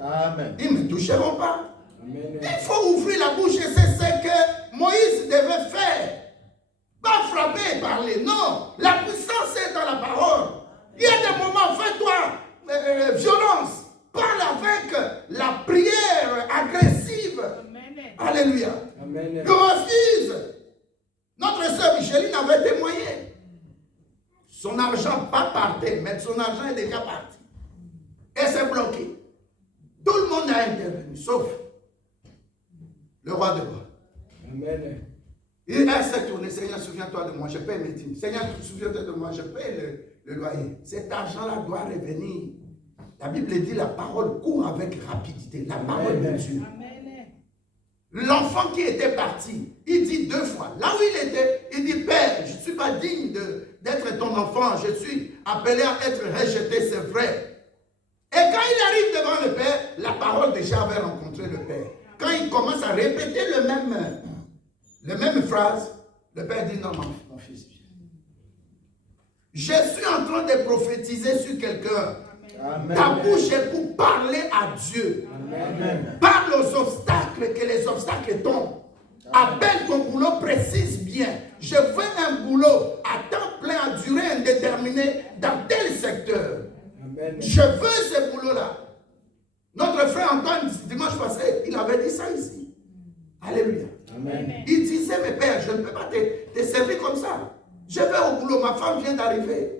Amen. Ils ne me toucheront pas. Amen. Il faut ouvrir la bouche et c'est ce que Moïse devait faire. Pas frapper et parler. Non. La puissance est dans la parole. Il y a des moments, fais-toi violence. Parle avec la prière agressive. Alléluia. Amen. Refuse. Notre sœur Micheline avait témoigné. Son argent pas parti, mais son argent est déjà parti. Et c'est bloqué. Tout le monde a intervenu, sauf le roi de roi. Amen. Il s'est tourné, Seigneur, souviens-toi de moi, je paie mes dîmes. Seigneur, souviens-toi de moi, je paie le loyer. Cet argent-là doit revenir. La Bible dit la parole court avec rapidité. La parole de Dieu. L'enfant qui était parti, il dit 2 fois. Là où il était, il dit, Père, je ne suis pas digne d'être ton enfant. Je suis appelé à être rejeté, c'est vrai. Et quand il arrive devant le Père, la parole déjà avait rencontré le Père. Quand il commence à répéter la même phrase, le Père dit, non, mon fils. Je suis en train de prophétiser sur quelqu'un. Amen. Ta bouche est pour parler à Dieu. Amen. Parle aux obstacles, que les obstacles tombent. Appelle ton boulot, précise bien. Je veux un boulot à temps plein, à durée indéterminée, dans tel secteur. Amen. Je veux ce boulot-là. Notre frère Antoine, dimanche passé, il avait dit ça ici. Alléluia. Amen. Il disait, mais père, je ne peux pas te servir comme ça. Je vais au boulot, ma femme vient d'arriver.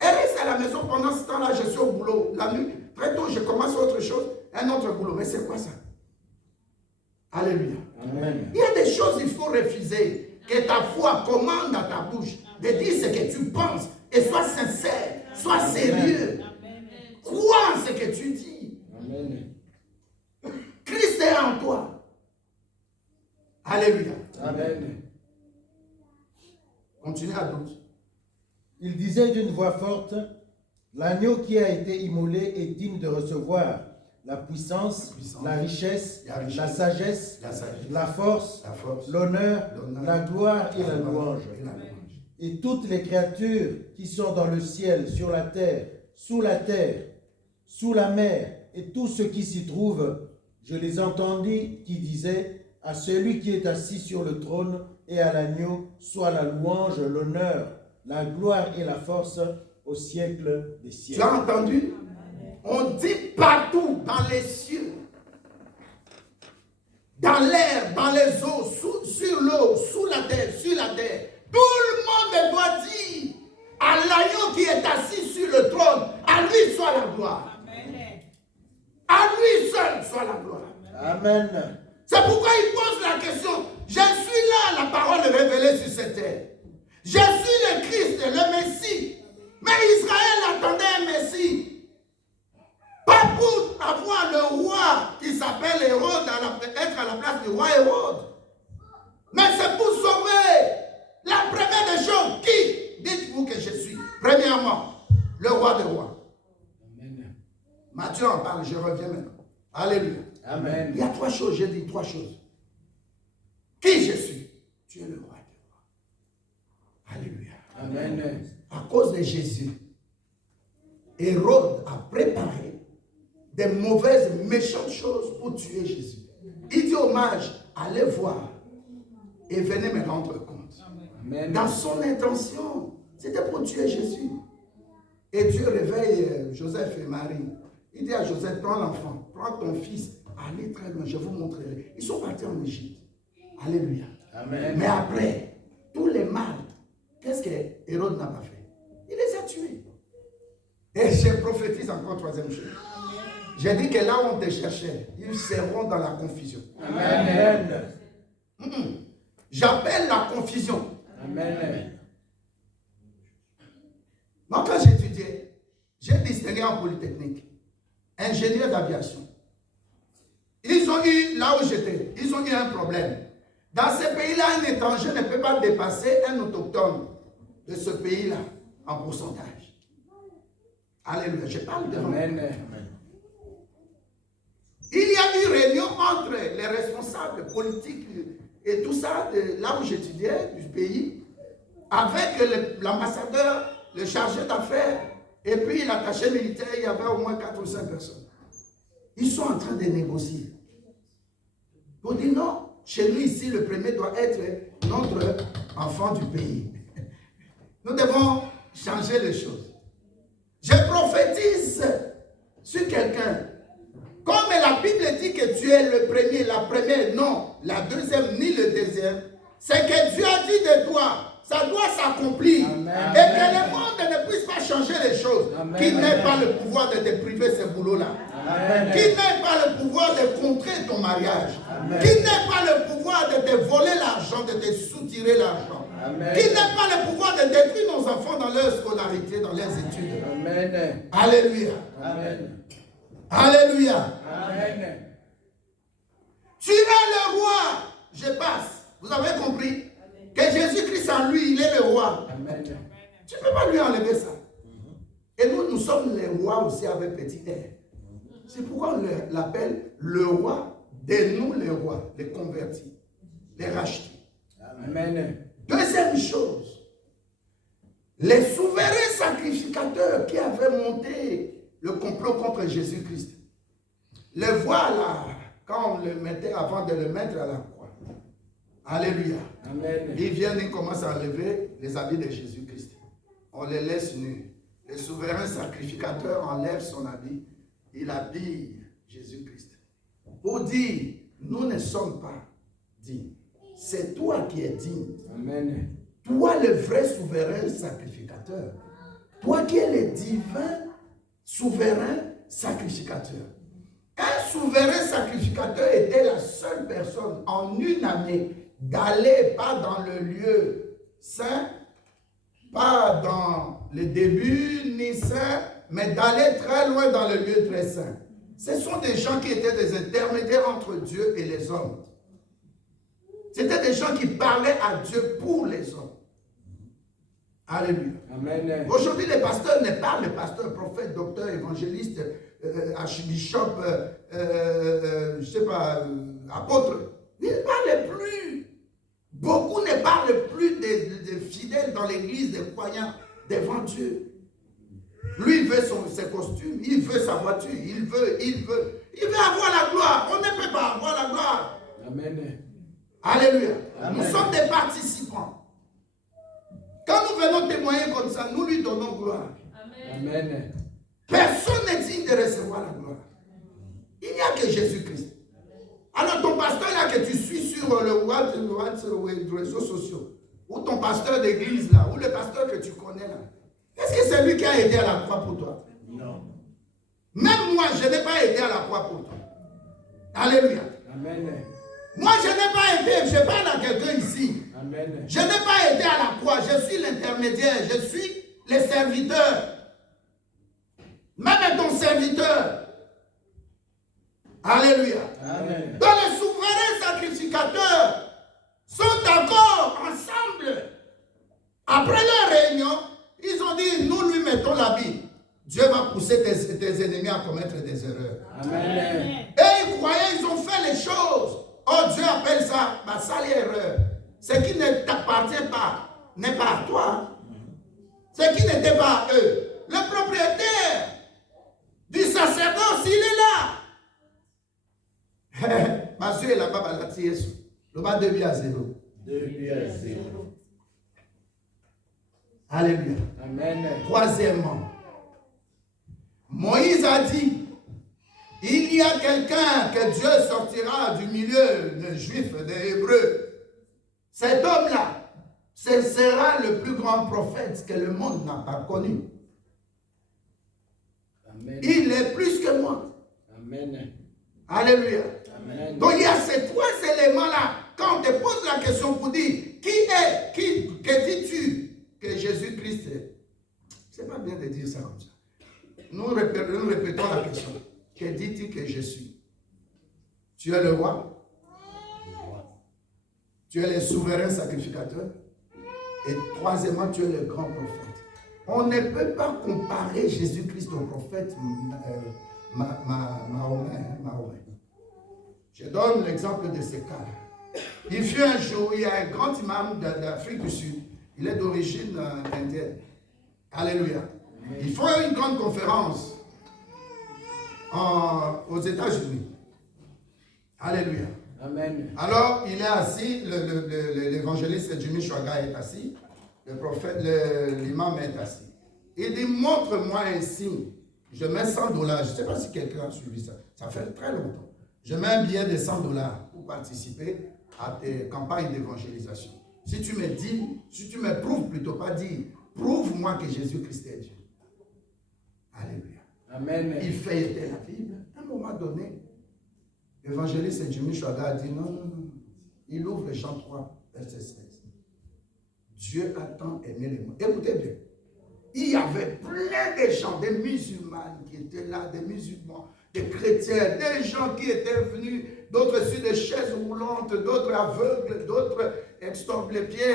Elle reste à la maison pendant ce temps-là, je suis au boulot. La nuit, très tôt, je commence autre chose, un autre boulot. Mais c'est quoi ça? Alléluia. Amen. Il y a des choses qu'il faut refuser. Que ta foi commande à ta bouche de dire ce que tu penses. Et sois sincère, sois sérieux. Crois en ce que tu dis. Amen. Christ est en toi. Alléluia. Amen. Continue à 12. Il disait d'une voix forte, l'agneau qui a été immolé est digne de recevoir la puissance, la richesse, la sagesse, la force, l'honneur, la gloire et la louange. Et toutes les créatures qui sont dans le ciel, sur la terre, sous la mer, et tout ce qui s'y trouve, je les entendis qui disaient à celui qui est assis sur le trône et à l'agneau soit la louange, l'honneur, la gloire et la force au siècle des Tu siècles. as entendu? On dit partout, dans les cieux, dans l'air, dans les eaux, sur l'eau, sous la terre, sur la terre. Tout le monde doit dire à l'agneau qui est assis sur le trône, à lui soit la gloire. À lui seul soit la gloire. Amen. C'est pourquoi il pose la question. Je suis là, la parole révélée sur cette terre. Je suis le Christ, le Messie. Mais Israël attendait un Messie. Pas pour avoir le roi qui s'appelle Hérode, être à la place du roi Hérode. Mais c'est pour sauver la première des choses. Qui dites-vous que je suis? Premièrement, le roi des rois. Amen. Matthieu en parle, je reviens maintenant. Alléluia. Amen. Il y a trois choses, j'ai dit trois choses. Qui je suis? Tu es le roi des rois. Alléluia. Amen. À cause de Jésus, Hérode a préparé des mauvaises, méchantes choses pour tuer Jésus. Il dit aux mages, allez voir et venez me rendre compte. Amen. Dans son intention, c'était pour tuer Jésus. Et Dieu réveille Joseph et Marie. Il dit à Joseph, prends l'enfant, prends ton fils, allez très loin, je vous montrerai. Ils sont partis en Égypte. Alléluia. Amen. Mais après, tous les mâles, qu'est-ce que Hérode n'a pas fait? Il les a tués. Et je prophétise encore troisième chose. J'ai dit que là où on te cherchait, ils seront dans la confusion. Amen. J'appelle la confusion. Amen. Moi, quand j'étudiais, j'ai distingué en polytechnique, ingénieur d'aviation. Ils ont eu, là où j'étais, ils ont eu un problème. Dans ce pays-là, un étranger ne peut pas dépasser un autochtone de ce pays-là en pourcentage. Alléluia, je parle devant. Amen. Il y a eu réunion entre les responsables politiques et tout ça, de là où j'étudiais, du pays, avec l'ambassadeur, le chargé d'affaires, et puis l'attaché militaire, il y avait au moins 4 ou 5 personnes. Ils sont en train de négocier. Pour dire non, chez nous ici, le premier doit être notre enfant du pays. Nous devons changer les choses. Je prophétise sur quelqu'un. Comme la Bible dit que tu es le premier, la première, non, la deuxième, ni le deuxième, c'est que Dieu a dit de toi, ça doit s'accomplir. Et que le monde ne puisse pas changer les choses. Amen. Qui n'ait pas le pouvoir de te priver ce boulot-là. Amen. Qui n'ait pas le pouvoir de contrer ton mariage. Amen. Qui n'ait pas le pouvoir de te voler l'argent, de te soutirer l'argent. Amen. Qui n'a pas le pouvoir de détruire nos enfants dans leur scolarité, dans leurs études. Amen. Alléluia. Amen. Alléluia. Amen. Tu es le roi. Je passe. Vous avez compris que Jésus-Christ en lui, il est le roi. Amen. Tu ne peux pas lui enlever ça. Et nous, nous sommes les rois aussi avec petit r. C'est pourquoi on l'appelle le roi de nous les rois, les convertis, les rachetés. Amen. Deuxième chose, les souverains sacrificateurs qui avaient monté le complot contre Jésus-Christ. Les voilà quand on le mettait avant de le mettre à la croix. Alléluia. Amen. Ils viennent, ils commencent à enlever les habits de Jésus-Christ. On les laisse nus. Les souverains sacrificateurs enlèvent son habit. Il habille Jésus-Christ. Pour dire, nous ne sommes pas dignes. C'est toi qui es digne. Amen. Toi, le vrai souverain sacrificateur. Toi qui es le divin souverain sacrificateur. Un souverain sacrificateur était la seule personne en une année d'aller pas dans le lieu saint, pas dans le début ni saint, mais d'aller très loin dans le lieu très saint. Ce sont des gens qui étaient des intermédiaires entre Dieu et les hommes. C'était des gens qui parlaient à Dieu pour les hommes. Alléluia. Amen. Aujourd'hui, les pasteurs ne parlent pas, pasteur, prophète, docteur, évangéliste, archibishop, je sais pas, apôtre. Ils ne parlent plus. Beaucoup ne parlent plus des fidèles dans l'église, des croyants devant Dieu. Lui, il veut ses costumes, il veut sa voiture, il veut avoir la gloire. On ne peut pas avoir la gloire. Amen. Alléluia. Amen. Nous sommes des participants. Quand nous venons témoigner comme ça, nous lui donnons gloire. Amen. Personne n'est digne de recevoir la gloire. Il n'y a que Jésus-Christ. Alors ton pasteur là que tu suis sur les réseaux sociaux, ou ton pasteur d'église là, ou le pasteur que tu connais là, est-ce que c'est lui qui a aidé à la croix pour toi? Non. Même moi, je n'ai pas aidé à la croix pour toi. Alléluia. Amen. Moi, je n'ai pas aidé, je parle à quelqu'un ici. Amen. Je n'ai pas aidé à la croix, je suis l'intermédiaire, je suis le serviteur. Même ton serviteur. Alléluia. Amen. Donc les souverains sacrificateurs sont d'accord ensemble. Après leur réunion, ils ont dit, nous lui mettons la Bible. Dieu va pousser tes ennemis à commettre des erreurs. Amen. Et ils croyaient, ils ont fait les choses. Oh, Dieu appelle ça, ma sale erreur. Ce qui ne t'appartient pas n'est pas à toi. Ce qui n'était pas à eux. Le propriétaire du sacerdoce, il est là. Ma soeur est là-bas, elle a tiré sur. Le bas 2 buts à 0. 2 buts à 0. Alléluia. Amen. Troisièmement, Moïse a dit, il y a quelqu'un que Dieu sortira du milieu des Juifs, des Hébreux. Cet homme-là, ce sera le plus grand prophète que le monde n'a pas connu. Amen. Il est plus que moi. Amen. Alléluia. Amen. Donc il y a ces 3 éléments-là. Quand on te pose la question pour dire, que dis-tu que Jésus-Christ est? C'est pas bien de dire ça comme ça. Nous répétons la question. Que dis-tu que je suis? Tu es le roi? Tu es le souverain sacrificateur? Et troisièmement, tu es le grand prophète. On ne peut pas comparer Jésus-Christ au prophète Mahomet. Je donne l'exemple de ces cas. Il fut un jour, il y a un grand imam d'Afrique du Sud. Il est d'origine indienne. Alléluia. Il faut une grande conférence aux États-Unis. Alléluia. Amen. Alors, il est assis, l'évangéliste Jimmy Swaggart est assis, le prophète, l'imam est assis. Il dit, montre-moi un signe. Je mets $100. Je ne sais pas si quelqu'un a suivi ça. Ça fait très longtemps. Je mets un billet de $100 pour participer à tes campagnes d'évangélisation. Si tu me dis, si tu me prouves plutôt, pas dire, prouve-moi que Jésus-Christ est Dieu. Alléluia. Amen. Il feuilletait la Bible. À un moment donné, l'évangéliste Jimmy Swaggart dit non. Il ouvre Jean 3, verset 16. Dieu a tant aimé les mondes. Écoutez bien. Il y avait plein de gens, des musulmans qui étaient là, des musulmans, des chrétiens, des gens qui étaient venus, d'autres sur des chaises roulantes, d'autres aveugles, d'autres estropiés.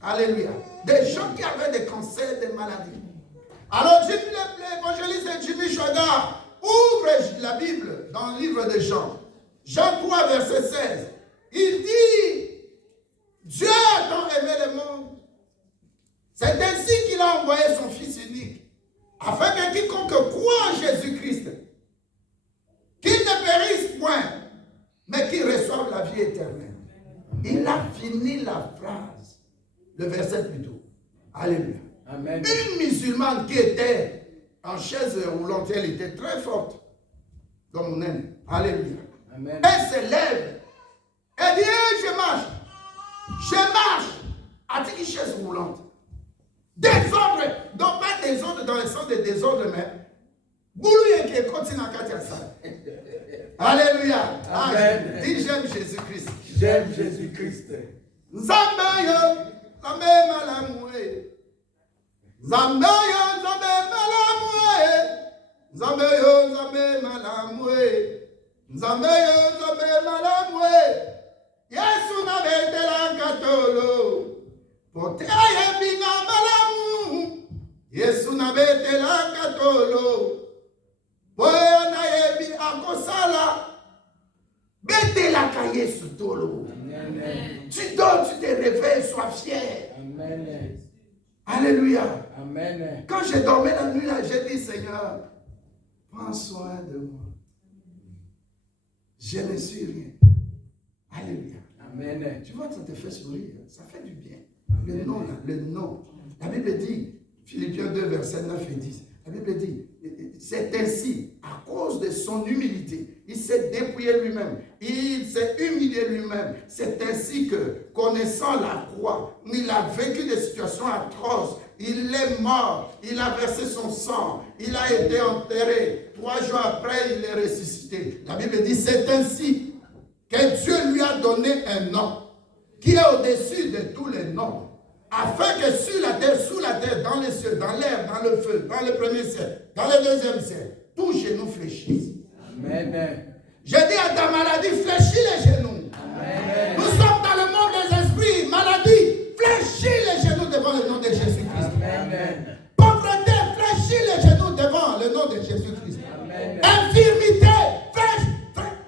Alléluia. Des gens qui avaient des cancers, des maladies. Alors, l'évangéliste Jimmy Swaggart ouvre la Bible dans le livre de Jean. Jean 3, verset 16. Il dit, Dieu a tant aimé le monde. C'est ainsi qu'il a envoyé son Fils unique, afin que quiconque croit en Jésus-Christ, qu'il ne périsse point, mais qu'il reçoive la vie éternelle. Il a fini la phrase, le verset plutôt. Alléluia. Amen. Une musulmane qui était en chaise roulante, elle était très forte, comme on aime. Alléluia. Amen. Elle se lève. Elle dit, hey, je marche. Je marche. A-t-il une chaise roulante? Désordre. Non, pas désordre dans le sens de désordre, mais boulou qui continue à faire ça. Alléluia. Amen. Dis, j'aime Jésus-Christ. J'aime Jésus-Christ. Nzambe yo, Nzambe malamwe. Nzambe yo, Nzambe malamwe. Nzambe yo, Nzambe malamwe. Nzambe yo, Nzambe malamwe. Yesu na betela katolo. Pote aye binga malamu. Yesu na betela katolo. Poye na yebi akosala. Betela ka Yesu tolo. Amen. Tu dors, tu te réveilles, sois fier. Amen. Alléluia. Amen. Quand j'ai dormi la nuit, là, j'ai dit, Seigneur, prends soin de moi. Je ne suis rien. Alléluia. Amen. Tu vois, ça te fait sourire. Ça fait du bien. Le nom, là, le nom. La Bible dit, Philippiens 2, verset 9 et 10. La Bible dit, c'est ainsi, à cause de son humilité, il s'est dépouillé lui-même, il s'est humilié lui-même. C'est ainsi que, connaissant la croix, il a vécu des situations atroces, il est mort, il a versé son sang, il a été enterré. 3 jours après, il est ressuscité. La Bible dit, c'est ainsi que Dieu lui a donné un nom qui est au-dessus de tous les noms, afin que sur la terre, sous la terre, dans les cieux, dans l'air, dans le feu, dans le premier ciel, dans le deuxième ciel, tous genoux fléchissent. Amen. Je dis à ta maladie, fléchis les genoux. Amen. Nous sommes dans le monde des esprits. Maladie, fléchis les genoux devant le nom de Jésus-Christ. Amen. Pauvreté, fléchis les genoux devant le nom de Jésus-Christ. Amen. Infirmité,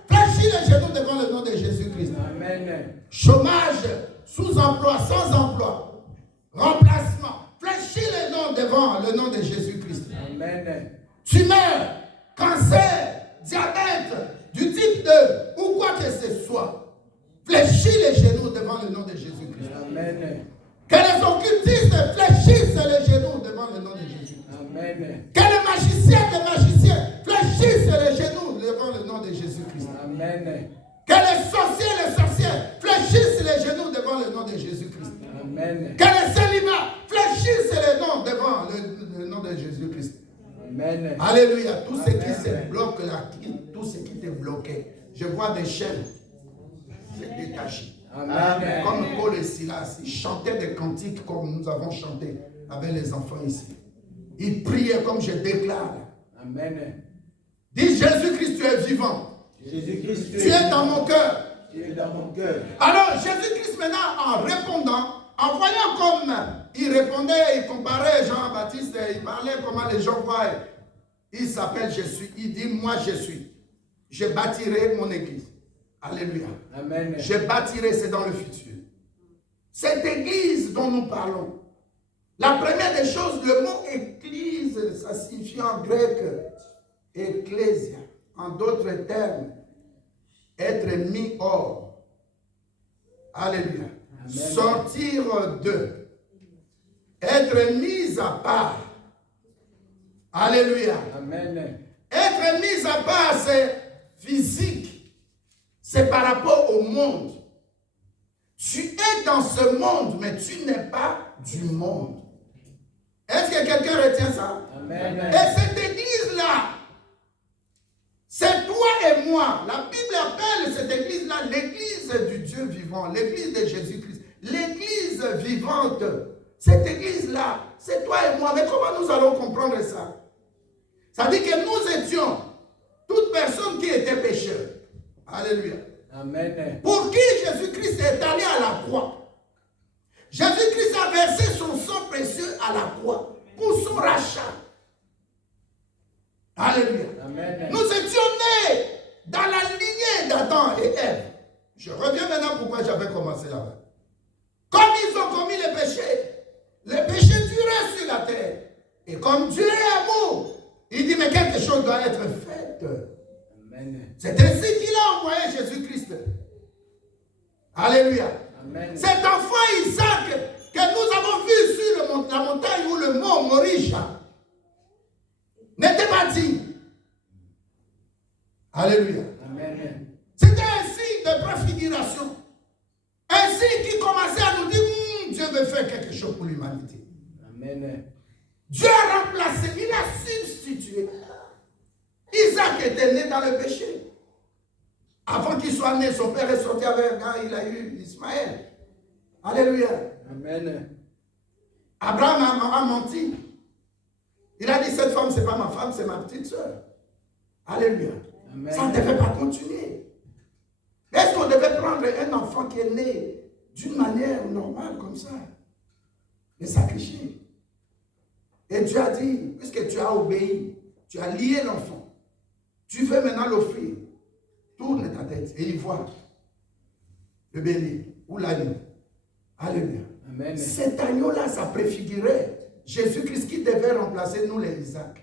fléchis les genoux devant le nom de Jésus-Christ. Amen. Chômage, sous-emploi, sans emploi, remplacement, fléchis les noms devant le nom de Jésus-Christ. Amen. Tumeur, cancer, diabète, du type 2 ou quoi que ce soit, fléchis les genoux devant le nom de Jésus-Christ. Amen. Que les occultistes fléchissent les genoux devant le nom de Jésus-Christ. Amen. Que les magiciens fléchissent les genoux devant le nom de Jésus-Christ. Amen. Que les sorcières fléchissent les genoux devant le nom de Jésus-Christ. Amen. Que les célibats fléchissent les noms devant le nom de Jésus-Christ. Amen. Alléluia. Tout ce qui Amen. se bloque là, tout ce qui t'est bloqué. Je vois des chaînes se détacher. Amen. Comme Paul et Silas, ils chantaient des cantiques comme nous avons chanté avec les enfants ici. Ils priaient comme je déclare. Amen. Dis Jésus-Christ, tu es vivant. Jésus-Christ, Tu es dans mon cœur. tu es dans mon cœur. Alors Jésus-Christ maintenant en répondant, en voyant comme il répondait, il comparait Jean-Baptiste, il parlait comment les gens voient. Il s'appelle je suis, il dit moi je suis. Je bâtirai mon église. Alléluia. Amen. Je bâtirai, c'est dans le futur. Cette église dont nous parlons, la première des choses, le mot église, ça signifie en grec ecclésia. En d'autres termes, être mis hors. Alléluia. Amen. Sortir de. Être mis à part. Alléluia. Amen. Être mis à part, c'est physique. C'est par rapport au monde. Tu es dans ce monde, mais tu n'es pas du monde. Est-ce que quelqu'un retient ça? Amen. Et cette église-là, c'est toi et moi. La Bible appelle cette église-là l'église du Dieu vivant, l'église de Jésus-Christ, l'église vivante. Cette église-là, c'est toi et moi. Mais comment nous allons comprendre ça? Ça dit que nous étions toute personne qui était pécheur. Alléluia. Amen. Pour qui Jésus-Christ est allé à la croix. Jésus-Christ a versé son sang précieux à la croix pour son rachat. Alléluia. Amen. Nous étions nés dans la lignée d'Adam et Ève. Je reviens maintenant pourquoi j'avais commencé là-bas. Comme ils ont commis les péchés duraient sur la terre. Et comme Dieu est amour, il dit mais quelque chose doit être fait. Amen. C'est ainsi qu'il a envoyé Jésus-Christ. Alléluia. Amen. Cet enfant Isaac que nous avons vu sur la montagne où le mont Morisha n'était pas digne. Alléluia. Amen. C'était un signe de préfiguration. Un signe qui commençait à nous dire Dieu veut faire quelque chose pour l'humanité. Amen. Dieu a remplacé, il a substitué. Isaac était né dans le péché. Avant qu'il soit né, son père est sorti avec un, il a eu Ismaël. Alléluia. Amen. Abraham a menti. Il a dit cette femme, ce n'est pas ma femme, c'est ma petite soeur. Alléluia. Amen. Ça ne devait pas continuer. Est-ce qu'on devait prendre un enfant qui est né d'une manière normale comme ça et sacrifier? Et Dieu a dit, puisque tu as obéi, tu as lié l'enfant, tu veux maintenant l'offrir. Tourne ta tête et il voit le bélier ou l'agneau. Alléluia. Amen. Cet agneau-là, ça préfigurait Jésus-Christ qui devait remplacer nous les Isaac.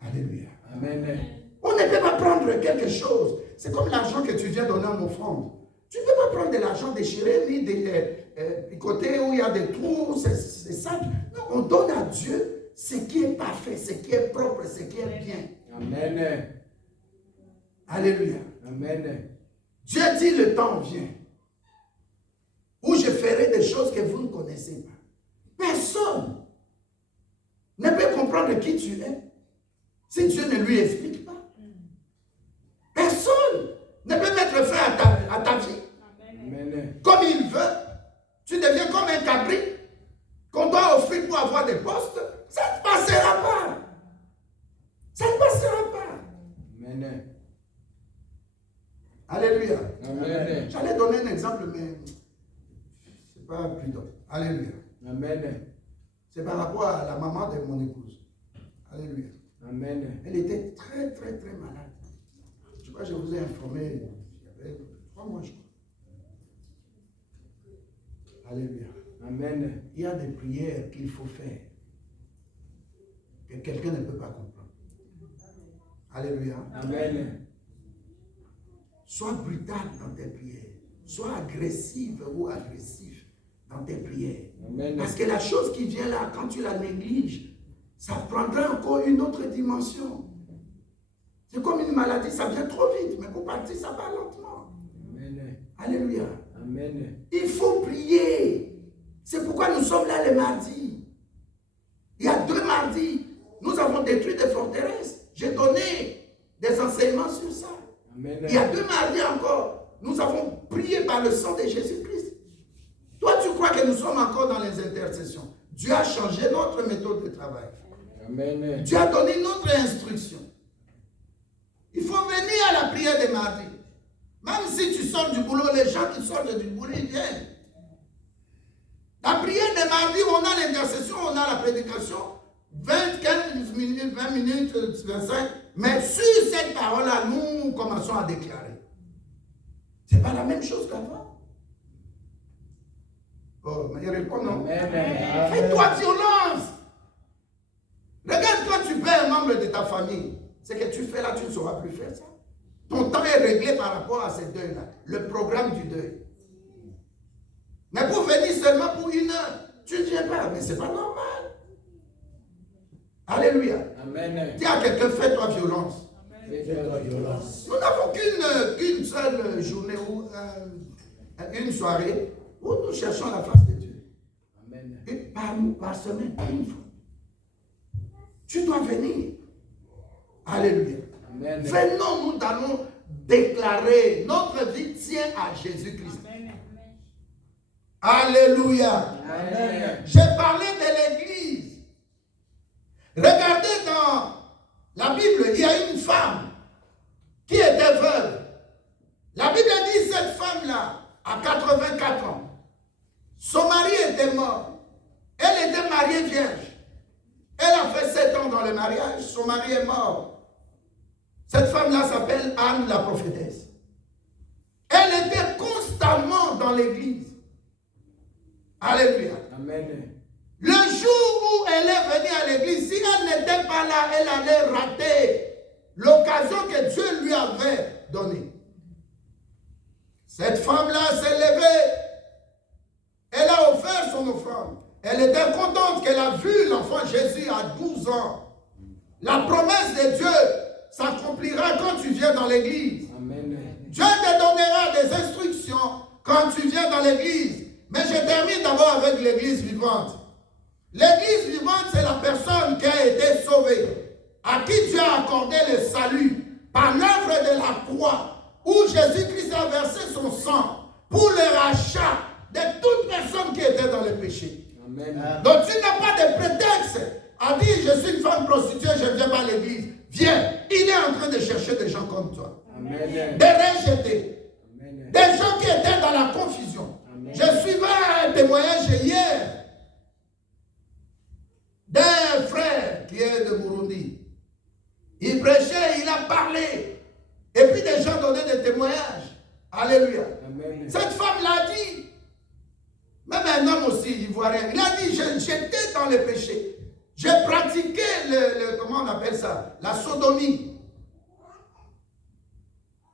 Alléluia. Amen. On ne peut pas prendre prendre quelque chose. C'est comme l'argent que tu viens donner en offrande. Tu ne peux pas prendre de l'argent déchiré, ni des côtés où il y a des trous, c'est ça. Non, on donne à Dieu ce qui est parfait, ce qui est propre, ce qui est bien. Amen. Alléluia. Amen. Dieu dit le temps vient où je ferai des choses que vous ne connaissez pas. Personne ne peut comprendre qui tu es si Dieu ne lui explique pas. Personne ne peut mettre fin à ta vie. Amen. Comme il veut. Tu deviens comme un cabri qu'on doit offrir pour avoir des postes. Ça ne passera pas. Ça ne passera pas. Amen. Alléluia. Amen. J'allais donner un exemple, mais ce n'est pas prudent. Alléluia. Amen. C'est par rapport à la maman de mon épouse. Alléluia. Amen. Elle était très, très, très malade. Je crois que je vous ai informé il y avait 3 mois, je crois. Alléluia. Amen. Il y a des prières qu'il faut faire que quelqu'un ne peut pas comprendre. Alléluia. Amen. Sois brutal dans tes prières. Sois agressive ou agressif dans tes prières. Amen. Parce que la chose qui vient là, quand tu la négliges, ça prendra encore une autre dimension. C'est comme une maladie, ça vient trop vite, mais pour partir, ça va lentement. Amen. Alléluia. Amen. Il faut prier. C'est pourquoi nous sommes là les mardis. Il y a 2 mardis. Nous avons détruit des forteresses. J'ai donné des enseignements sur ça. Amen. Il y a 2 mardis encore. Nous avons prié par le sang de Jésus-Christ. Toi, tu crois que nous sommes encore dans les intercessions. Dieu a changé notre méthode de travail. Amen. Dieu a donné notre instruction. Il faut venir à la prière des mardis. Même si tu sors du boulot, les gens qui sortent du boulot, ils viennent. La prière des mardis, on a l'intercession, on a la prédication. 20, 15 minutes, 20 minutes, 25. Mais sur cette parole-là, nous commençons à déclarer. Ce n'est pas la même chose qu'avant. Oh, mais il répond non. Amen. Fais-toi violence. Regarde quand tu perds un membre de ta famille. Ce que tu fais là, tu ne sauras plus faire ça. Ton temps est réglé par rapport à ces deuils-là. Le programme du deuil. Mais pour venir seulement pour 1 heure, tu ne viens pas. Mais ce n'est pas normal. Alléluia. Amen. Dis à quelqu'un, fais-toi violence. Fais-toi violence. Nous n'avons qu'une seule journée ou une soirée où nous cherchons la face de Dieu. Amen. Et par semaine, 1 fois. Tu dois venir. Alléluia. Amen. Venons, nous allons déclarer notre vie tient à Jésus-Christ. Alléluia. Amen. J'ai parlé de l'église. Regardez dans la Bible, il y a une femme qui était veuve. La Bible dit cette femme-là, à 84 ans, son mari était mort. Elle était mariée vierge. Elle a fait 7 ans dans le mariage, son mari est mort. Cette femme-là s'appelle Anne la prophétesse. Elle était constamment dans l'église. Alléluia. Amen. Le jour où elle est venue à l'église, si elle n'était pas là, elle allait rater l'occasion que Dieu lui avait donnée. Cette femme-là s'est levée. Elle a offert son offrande. Elle était contente qu'elle a vu l'enfant Jésus à 12 ans. La promesse de Dieu s'accomplira quand tu viens dans l'église. Amen. Dieu te donnera des instructions quand tu viens dans l'église. Mais je termine d'abord avec l'église vivante. L'église vivante, c'est la personne qui a été sauvée, à qui Dieu a accordé le salut par l'œuvre de la croix, où Jésus-Christ a versé son sang pour le rachat de toute personne qui était dans le péché. Amen. Donc tu n'as pas de prétexte à dire je suis une femme prostituée, je ne viens pas à l'église. Viens, il est en train de chercher des gens comme toi. Amen. Des rejetés. Amen. Des gens qui étaient dans la confusion. Amen. Je suivais un témoignage hier d'un frère qui est de Burundi. Il prêchait, il a parlé. Et puis des gens donnaient des témoignages. Alléluia. Amen. Cette femme l'a dit. Même un homme aussi, ivoirien. Il a dit, j'étais dans le péché. J'ai pratiqué comment on appelle ça? La sodomie.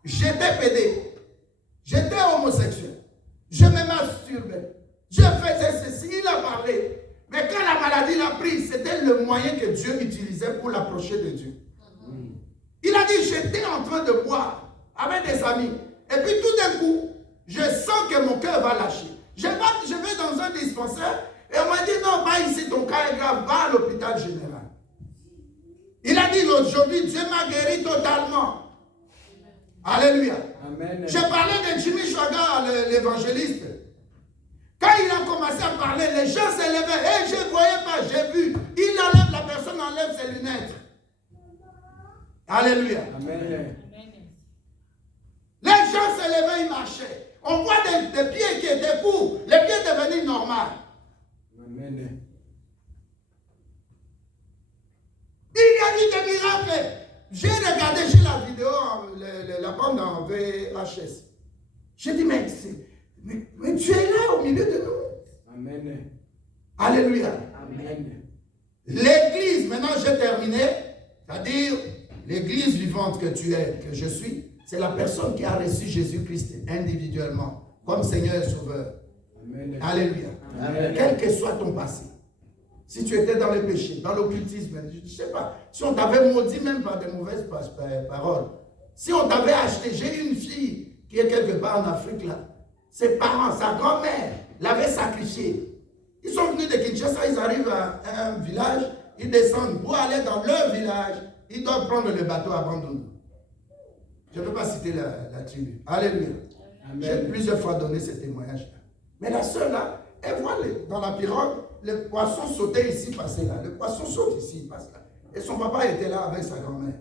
j'étais pédé, j'étais homosexuel, je me masturbais, je faisais ceci, il a parlé. Mais quand la maladie l'a pris, c'était le moyen que Dieu utilisait pour l'approcher de Dieu. Il a dit, j'étais en train de boire avec des amis. Et puis tout d'un coup, je sens que mon cœur va lâcher. Je vais dans un dispensaire et on m'a dit, non, pas ici, ton cas est grave, va à l'hôpital général. Il a dit, aujourd'hui, Dieu m'a guéri totalement. Alléluia. Amen. Je parlais de Jimmy Swaggart, l'évangéliste. Quand il a commencé à parler, les gens s'élevaient. Et je ne voyais pas, j'ai vu. Il enlève, la personne enlève ses lunettes. Alléluia. Amen. Les gens s'élevaient, ils marchaient. On voit des pieds qui étaient courts, les pieds devenus normaux. Amen. Il y a eu des miracles. J'ai regardé chez la vidéo, la bande en VHS. J'ai dit, mais tu es là au milieu de nous. Amen. Alléluia. Amen. L'église, maintenant j'ai terminé, c'est-à-dire l'église vivante que tu es, que je suis, c'est la personne qui a reçu Jésus-Christ individuellement, comme Seigneur et Sauveur. Amen. Alléluia. Amen. Quel que soit ton passé, si tu étais dans le péché, dans l'occultisme, je ne sais pas, si on t'avait maudit même par des mauvaises paroles, si on t'avait acheté, j'ai une fille qui est quelque part en Afrique là, ses parents, sa grand-mère l'avaient sacrifiée. Ils sont venus de Kinshasa, ils arrivent à un village, ils descendent pour aller dans leur village, ils doivent prendre le bateau à Bandundu. Je ne peux pas citer la tribu. Alléluia. J'ai plusieurs fois donné ce témoignage-là. Mais la sœur là, elle voit dans la pirogue, le poisson sautait ici, passait là. Le poisson saute ici, il passe là. Et son papa était là avec sa grand-mère.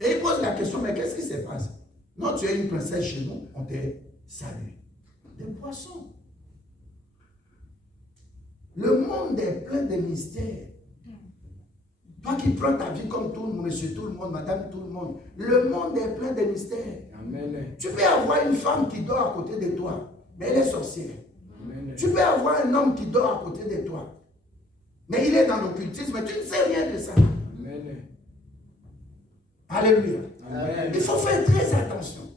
Et il pose la question, mais qu'est-ce qui se passe? Non, tu es une princesse chez nous, on te salue. Des poissons. Le monde est plein de mystères. Toi qui prends ta vie comme tout le monde, monsieur tout le monde, madame tout le monde, le monde est plein de mystères. Amen. Tu peux avoir une femme qui dort à côté de toi, mais elle est sorcière. Amen. Tu peux avoir un homme qui dort à côté de toi, mais il est dans l'occultisme, tu ne sais rien de ça. Amen. Alléluia. Amen. Il faut faire très attention.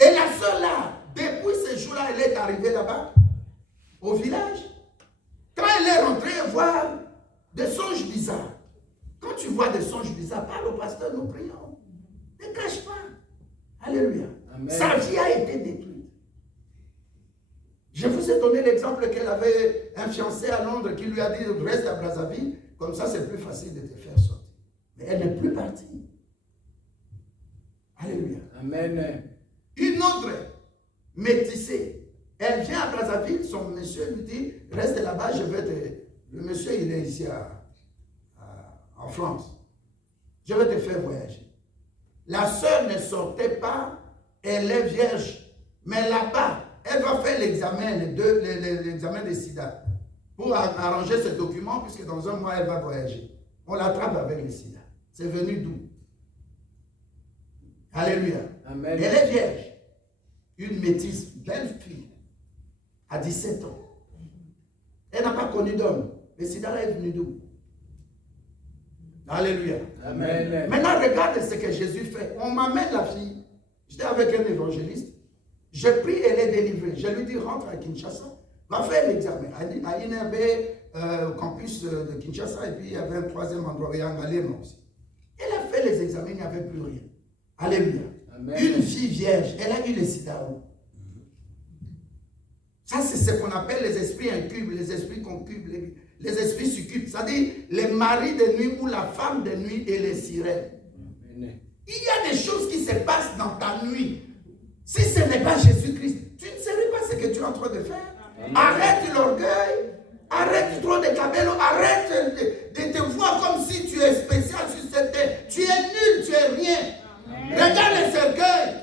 Et la sœur là, depuis ce jour-là, elle est arrivée là-bas, au village. Quand elle est rentrée, elle voit des songes bizarres. Quand tu vois des songes bizarres, parle au pasteur, nous prions. Ne cache pas. Alléluia. Amen. Sa vie a été détruite. Je vous ai donné l'exemple qu'elle avait un fiancé à Londres qui lui a dit reste à Brazzaville, comme ça c'est plus facile de te faire sortir. Mais elle n'est plus partie. Alléluia. Amen. Une autre métissée, elle vient à Brazzaville, son monsieur lui dit reste là-bas, je vais te. Le monsieur il est ici en France. Je vais te faire voyager. La sœur ne sortait pas, elle est vierge. Mais là-bas, elle va faire l'examen, l'examen de sida. Pour arranger ce document, puisque dans un mois, elle va voyager. On l'attrape avec le sida. C'est venu d'où? Alléluia. Amen. Elle est vierge. Une métisse, belle fille, à 17 ans. Elle n'a pas connu d'homme. Le sida là est venu d'où? Alléluia. Amen. Maintenant, regarde ce que Jésus fait. On m'amène la fille. J'étais avec un évangéliste. J'ai pris, elle est délivrée. Je lui dis, rentre à Kinshasa. Va faire l'examen. À INRB, au campus de Kinshasa. Et puis, il y avait un troisième endroit. Il y a un Galema aussi. Elle a fait les examens, il n'y avait plus rien. Alléluia. Amen. Une fille vierge, elle a eu le sida. Ça, c'est ce qu'on appelle les esprits incubes, les esprits concubes, les esprits succubes. C'est-à-dire les maris de nuit ou la femme de nuit et les sirènes. Amen. Il y a des choses qui se passent dans ta nuit. Si ce n'est pas Jésus-Christ, tu ne sais pas ce que tu es en train de faire. Amen. Arrête l'orgueil. Arrête trop de cabello. Arrête de te voir comme si tu es spécial sur cette terre. Tu es nul, tu es rien. Amen. Regarde les cercueils.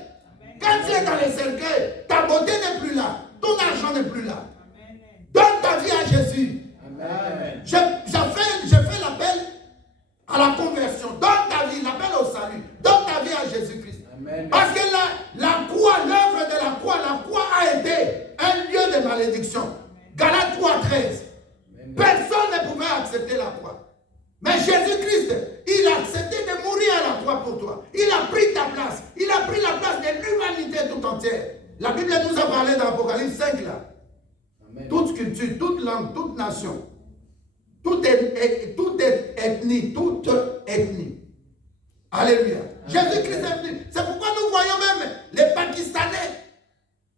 Quand tu es dans les cercueils, ta beauté n'est plus là. Ton argent n'est plus là. Donne ta vie à Jésus. Amen. Je fais l'appel à la conversion. Donne ta vie, l'appel au salut. Donne ta vie à Jésus-Christ. Amen. Parce que la croix, l'œuvre de la croix a été un lieu de malédiction. Galates 3:13. Personne ne pouvait accepter la croix. Mais Jésus-Christ, il a accepté de mourir à la croix pour toi. Il a pris ta place. La Bible nous a parlé dans Apocalypse 5 là. Amen. Toute culture, toute langue, toute nation, toute ethnie, toute ethnie. Alléluia. Jésus-Christ est venu. C'est pourquoi nous voyons même les Pakistanais.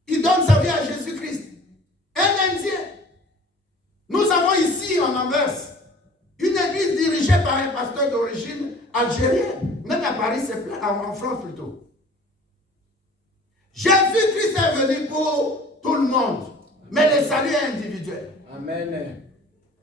Ils donnent sa vie à Jésus-Christ. Un Indien. Nous avons ici en Anvers une église dirigée par un pasteur d'origine algérienne. Même à Paris, c'est plein, en France plutôt. Jésus-Christ est venu pour tout le monde. Mais le salut est individuel. Amen.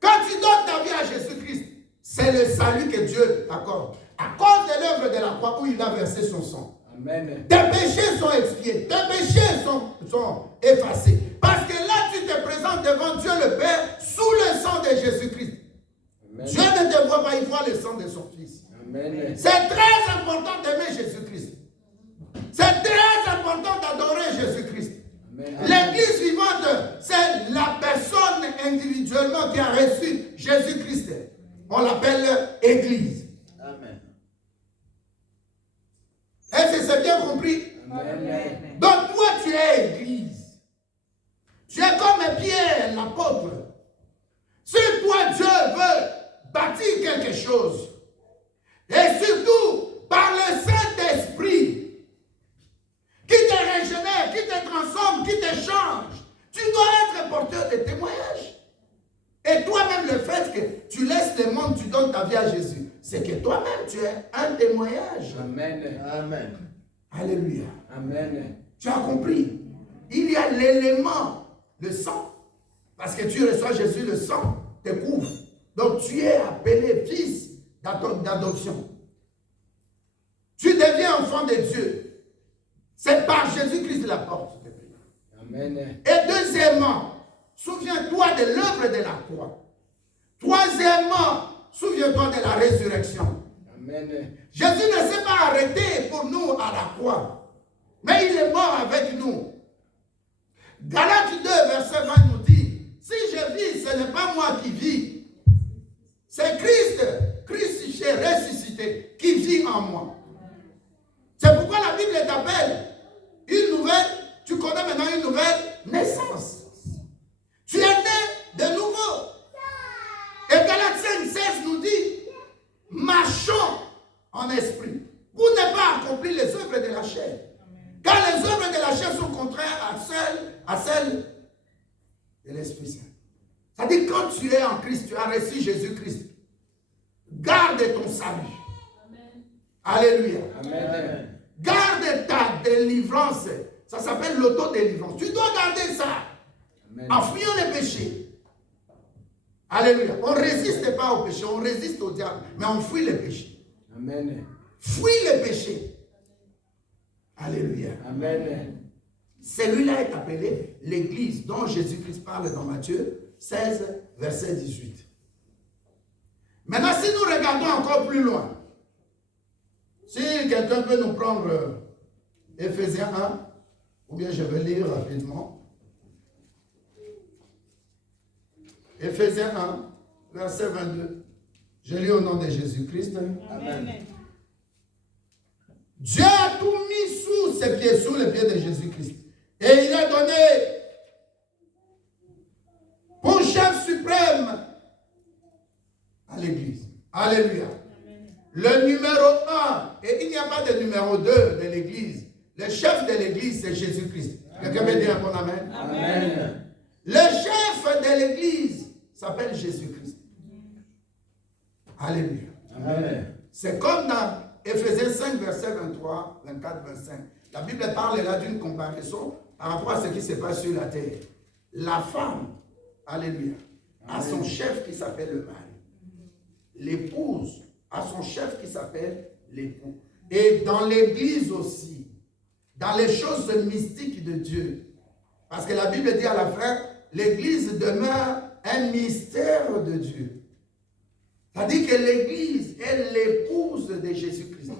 Quand tu donnes ta vie à Jésus-Christ, c'est le salut que Dieu t'accorde. À cause de l'œuvre de la croix où il a versé son sang. Amen. Tes péchés sont expiés. Tes péchés sont effacés. Parce que là, tu te présentes devant Dieu le Père sous le sang de Jésus-Christ. Amen. Dieu ne te voit pas, il voit le sang de son Fils. Amen. C'est très important d'aimer Jésus-Christ. C'est très important d'adorer Jésus-Christ. Amen. L'église vivante, c'est la personne individuellement qui a reçu Jésus-Christ. On l'appelle église. Amen. Est-ce que c'est bien compris? Amen. Donc toi, tu es église. Tu es comme Pierre, l'apôtre. Si toi, Dieu veut bâtir quelque chose, et surtout par le Saint-Esprit, qui te régénère, qui te transforme, qui te change, tu dois être porteur de témoignages. Et toi-même, le fait que tu laisses le monde, tu donnes ta vie à Jésus, c'est que toi-même, tu es un témoignage. Amen. Amen. Alléluia. Amen. Tu as compris? Il y a l'élément, le sang. Parce que tu reçois Jésus, le sang te couvre. Donc tu es appelé fils d'adoption. Tu deviens enfant de Dieu. C'est par Jésus-Christ la porte. Amen. Et deuxièmement, souviens-toi de l'œuvre de la croix. Troisièmement, souviens-toi de la résurrection. Amen. Jésus ne s'est pas arrêté pour nous à la croix, mais il est mort avec nous. Galates 2, verset 20 nous dit, si je vis, ce n'est pas moi qui vis, c'est Christ crucifié, ressuscité, qui vit en moi. C'est pourquoi la Bible t'appelle une nouvelle, tu connais maintenant une nouvelle naissance. Tu es né de nouveau. Et Galates 5, 16 nous dit, marchons en esprit, pour ne pas accomplir les œuvres de la chair. Car les œuvres de la chair sont contraires à celles de l'Esprit Saint. C'est-à-dire, quand tu es en Christ, tu as reçu Jésus-Christ. Garde ton salut. Amen. Alléluia. Amen. Garde ta délivrance. Ça s'appelle l'autodélivrance. Tu dois garder ça. Amen. En fuyant les péchés. Alléluia. On ne résiste pas au péché, on résiste au diable, mais on fuit les péchés. Amen. Fuis les péchés. Alléluia. Amen. Celui-là est appelé l'Église dont Jésus-Christ parle dans Matthieu 16, verset 18. Maintenant, si nous regardons encore plus loin, si quelqu'un peut nous prendre Éphésiens 1, ou bien je vais lire rapidement. Éphésiens 1, verset 22. Je lis au nom de Jésus-Christ. Amen. Dieu a tout mis sous ses pieds, sous les pieds de Jésus-Christ. Et il a donné pour chef suprême à l'Église. Alléluia. Le numéro 1, et il n'y a pas de numéro 2 de l'Église. Le chef de l'Église, c'est Jésus-Christ. Quelqu'un peut dire un bon amen? Amen. Le chef de l'Église s'appelle Jésus-Christ. Alléluia. Amen. C'est comme dans Éphésiens 5, verset 23, 24, 25. La Bible parle là d'une comparaison par rapport à ce qui se passe sur la terre. La femme, alléluia, a son chef qui s'appelle le mari. L'épouse a son chef qui s'appelle l'époux. Et dans l'église aussi, dans les choses mystiques de Dieu. Parce que la Bible dit à la fin, l'église demeure un mystère de Dieu. C'est-à-dire que l'église est l'épouse de Jésus-Christ.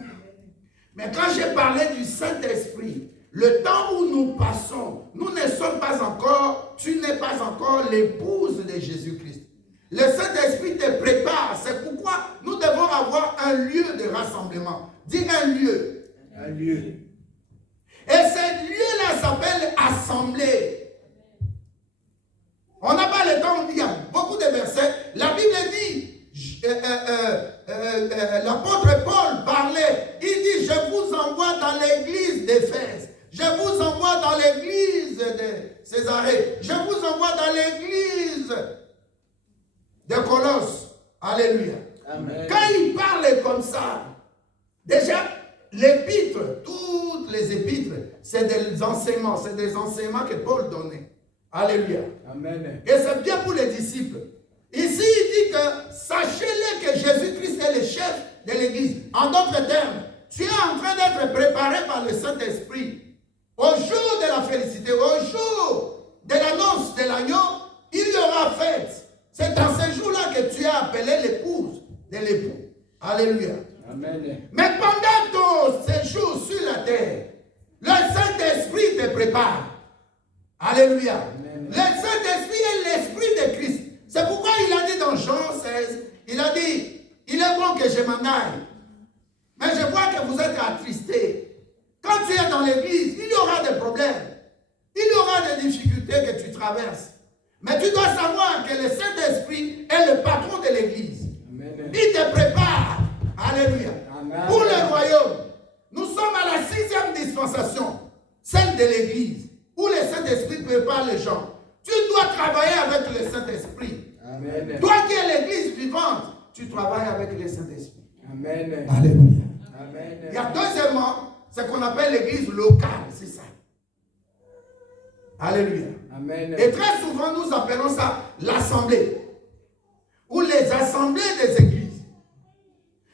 Mais quand j'ai parlé du Saint-Esprit, le temps où nous passons, nous ne sommes pas encore, tu n'es pas encore l'épouse de Jésus-Christ. Le Saint-Esprit te prépare. C'est pourquoi nous devons avoir un lieu de rassemblement. Dis un lieu. Un lieu. Et ce lieu-là s'appelle assemblée. On n'a pas le temps, il y a beaucoup de versets. La Bible dit, l'apôtre Paul parlait, il dit, je vous envoie dans l'église d'Éphèse, je vous envoie dans l'église de Césarée, je vous envoie dans l'église de Colosse. Alléluia. Amen. Quand il parle comme ça, déjà, l'épître, toutes les épîtres, c'est des enseignements que Paul donnait. Alléluia. Amen. Et c'est bien pour les disciples. Ici, il dit que sachez-le que Jésus-Christ est le chef de l'église. En d'autres termes, tu es en train d'être préparé par le Saint-Esprit. Au jour de la félicité, au jour de l'annonce de l'agneau, il y aura fête. C'est dans ce jour-là que tu as appelé l'épouse de l'époux. Alléluia. Amen. Mais pendant ton séjour sur la terre, le Saint-Esprit te prépare. Alléluia. Amen. Le Saint-Esprit est l'Esprit de Christ. C'est pourquoi il a dit dans Jean 16, il a dit, il est bon que je m'en aille. Mais je vois que vous êtes attristés. Quand tu es dans l'église, il y aura des problèmes. Il y aura des difficultés que tu traverses. Mais tu dois savoir que le Saint-Esprit est le patron de l'église. Amen. Il te prépare. Alléluia. Amen. Pour le royaume. Nous sommes à la 6e dispensation, celle de l'église, où le Saint-Esprit prépare les gens. Tu dois travailler avec le Saint-Esprit. Amen. Toi qui es l'église vivante, tu travailles avec le Saint-Esprit. Amen. Alléluia. Amen. Il y a deuxièmement, ce qu'on appelle l'église locale, c'est ça. Alléluia. Amen. Et très souvent, nous appelons ça l'assemblée, ou les assemblées des églises.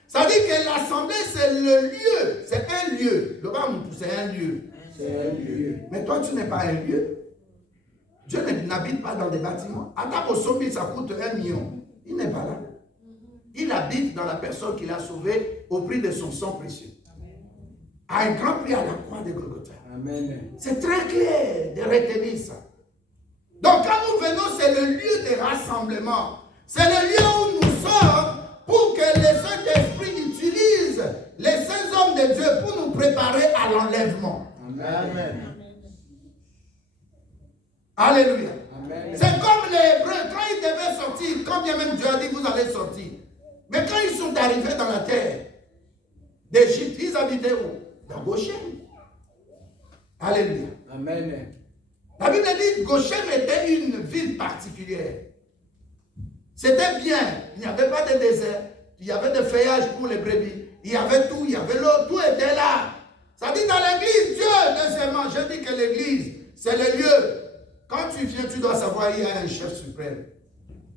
Ça dit que l'assemblée, c'est le lieu, c'est un lieu. Le bam, c'est un lieu. C'est un lieu. Mais toi, tu n'es pas un lieu. Dieu n'habite pas dans des bâtiments. Attends, au sommet, ça coûte 1 million. Il n'est pas là. Il habite dans la personne qu'il a sauvée au prix de son sang précieux. À un grand prix à la croix de Golgotha. Amen. C'est très clair de retenir ça. Donc quand nous venons, c'est le lieu de rassemblement. C'est le lieu où nous sommes pour que le Saint-Esprit utilise les saints hommes de Dieu pour nous préparer à l'enlèvement. Amen. Alléluia. Amen. C'est comme les Hébreux, quand ils devaient sortir, quand bien même Dieu a dit vous allez sortir. Mais quand ils sont arrivés dans la terre d'Égypte, ils habitaient où? Dans Goshen. Alléluia. Amen. La Bible dit que Goshen était une ville particulière. C'était bien. Il n'y avait pas de désert. Il y avait des feuillages pour les brebis. Il y avait tout. Il y avait l'eau. Tout était là. Ça dit dans l'église, Dieu, deuxièmement, je dis que l'église, c'est le lieu. Quand tu viens, tu dois savoir qu'il y a un chef suprême,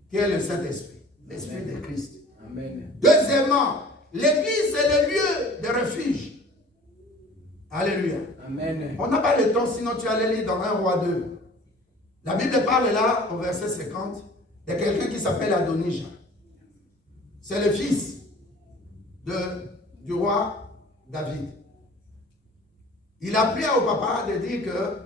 qui est le Saint-Esprit, l'Esprit de Christ. Amen. Deuxièmement, l'église, c'est le lieu de refuge. Alléluia. Amen. On n'a pas le temps, sinon tu allais lire dans 1 Roi 2. La Bible parle là, au verset 50, de quelqu'un qui s'appelle Adonija. C'est le fils du roi David. Il a pris au papa de dire que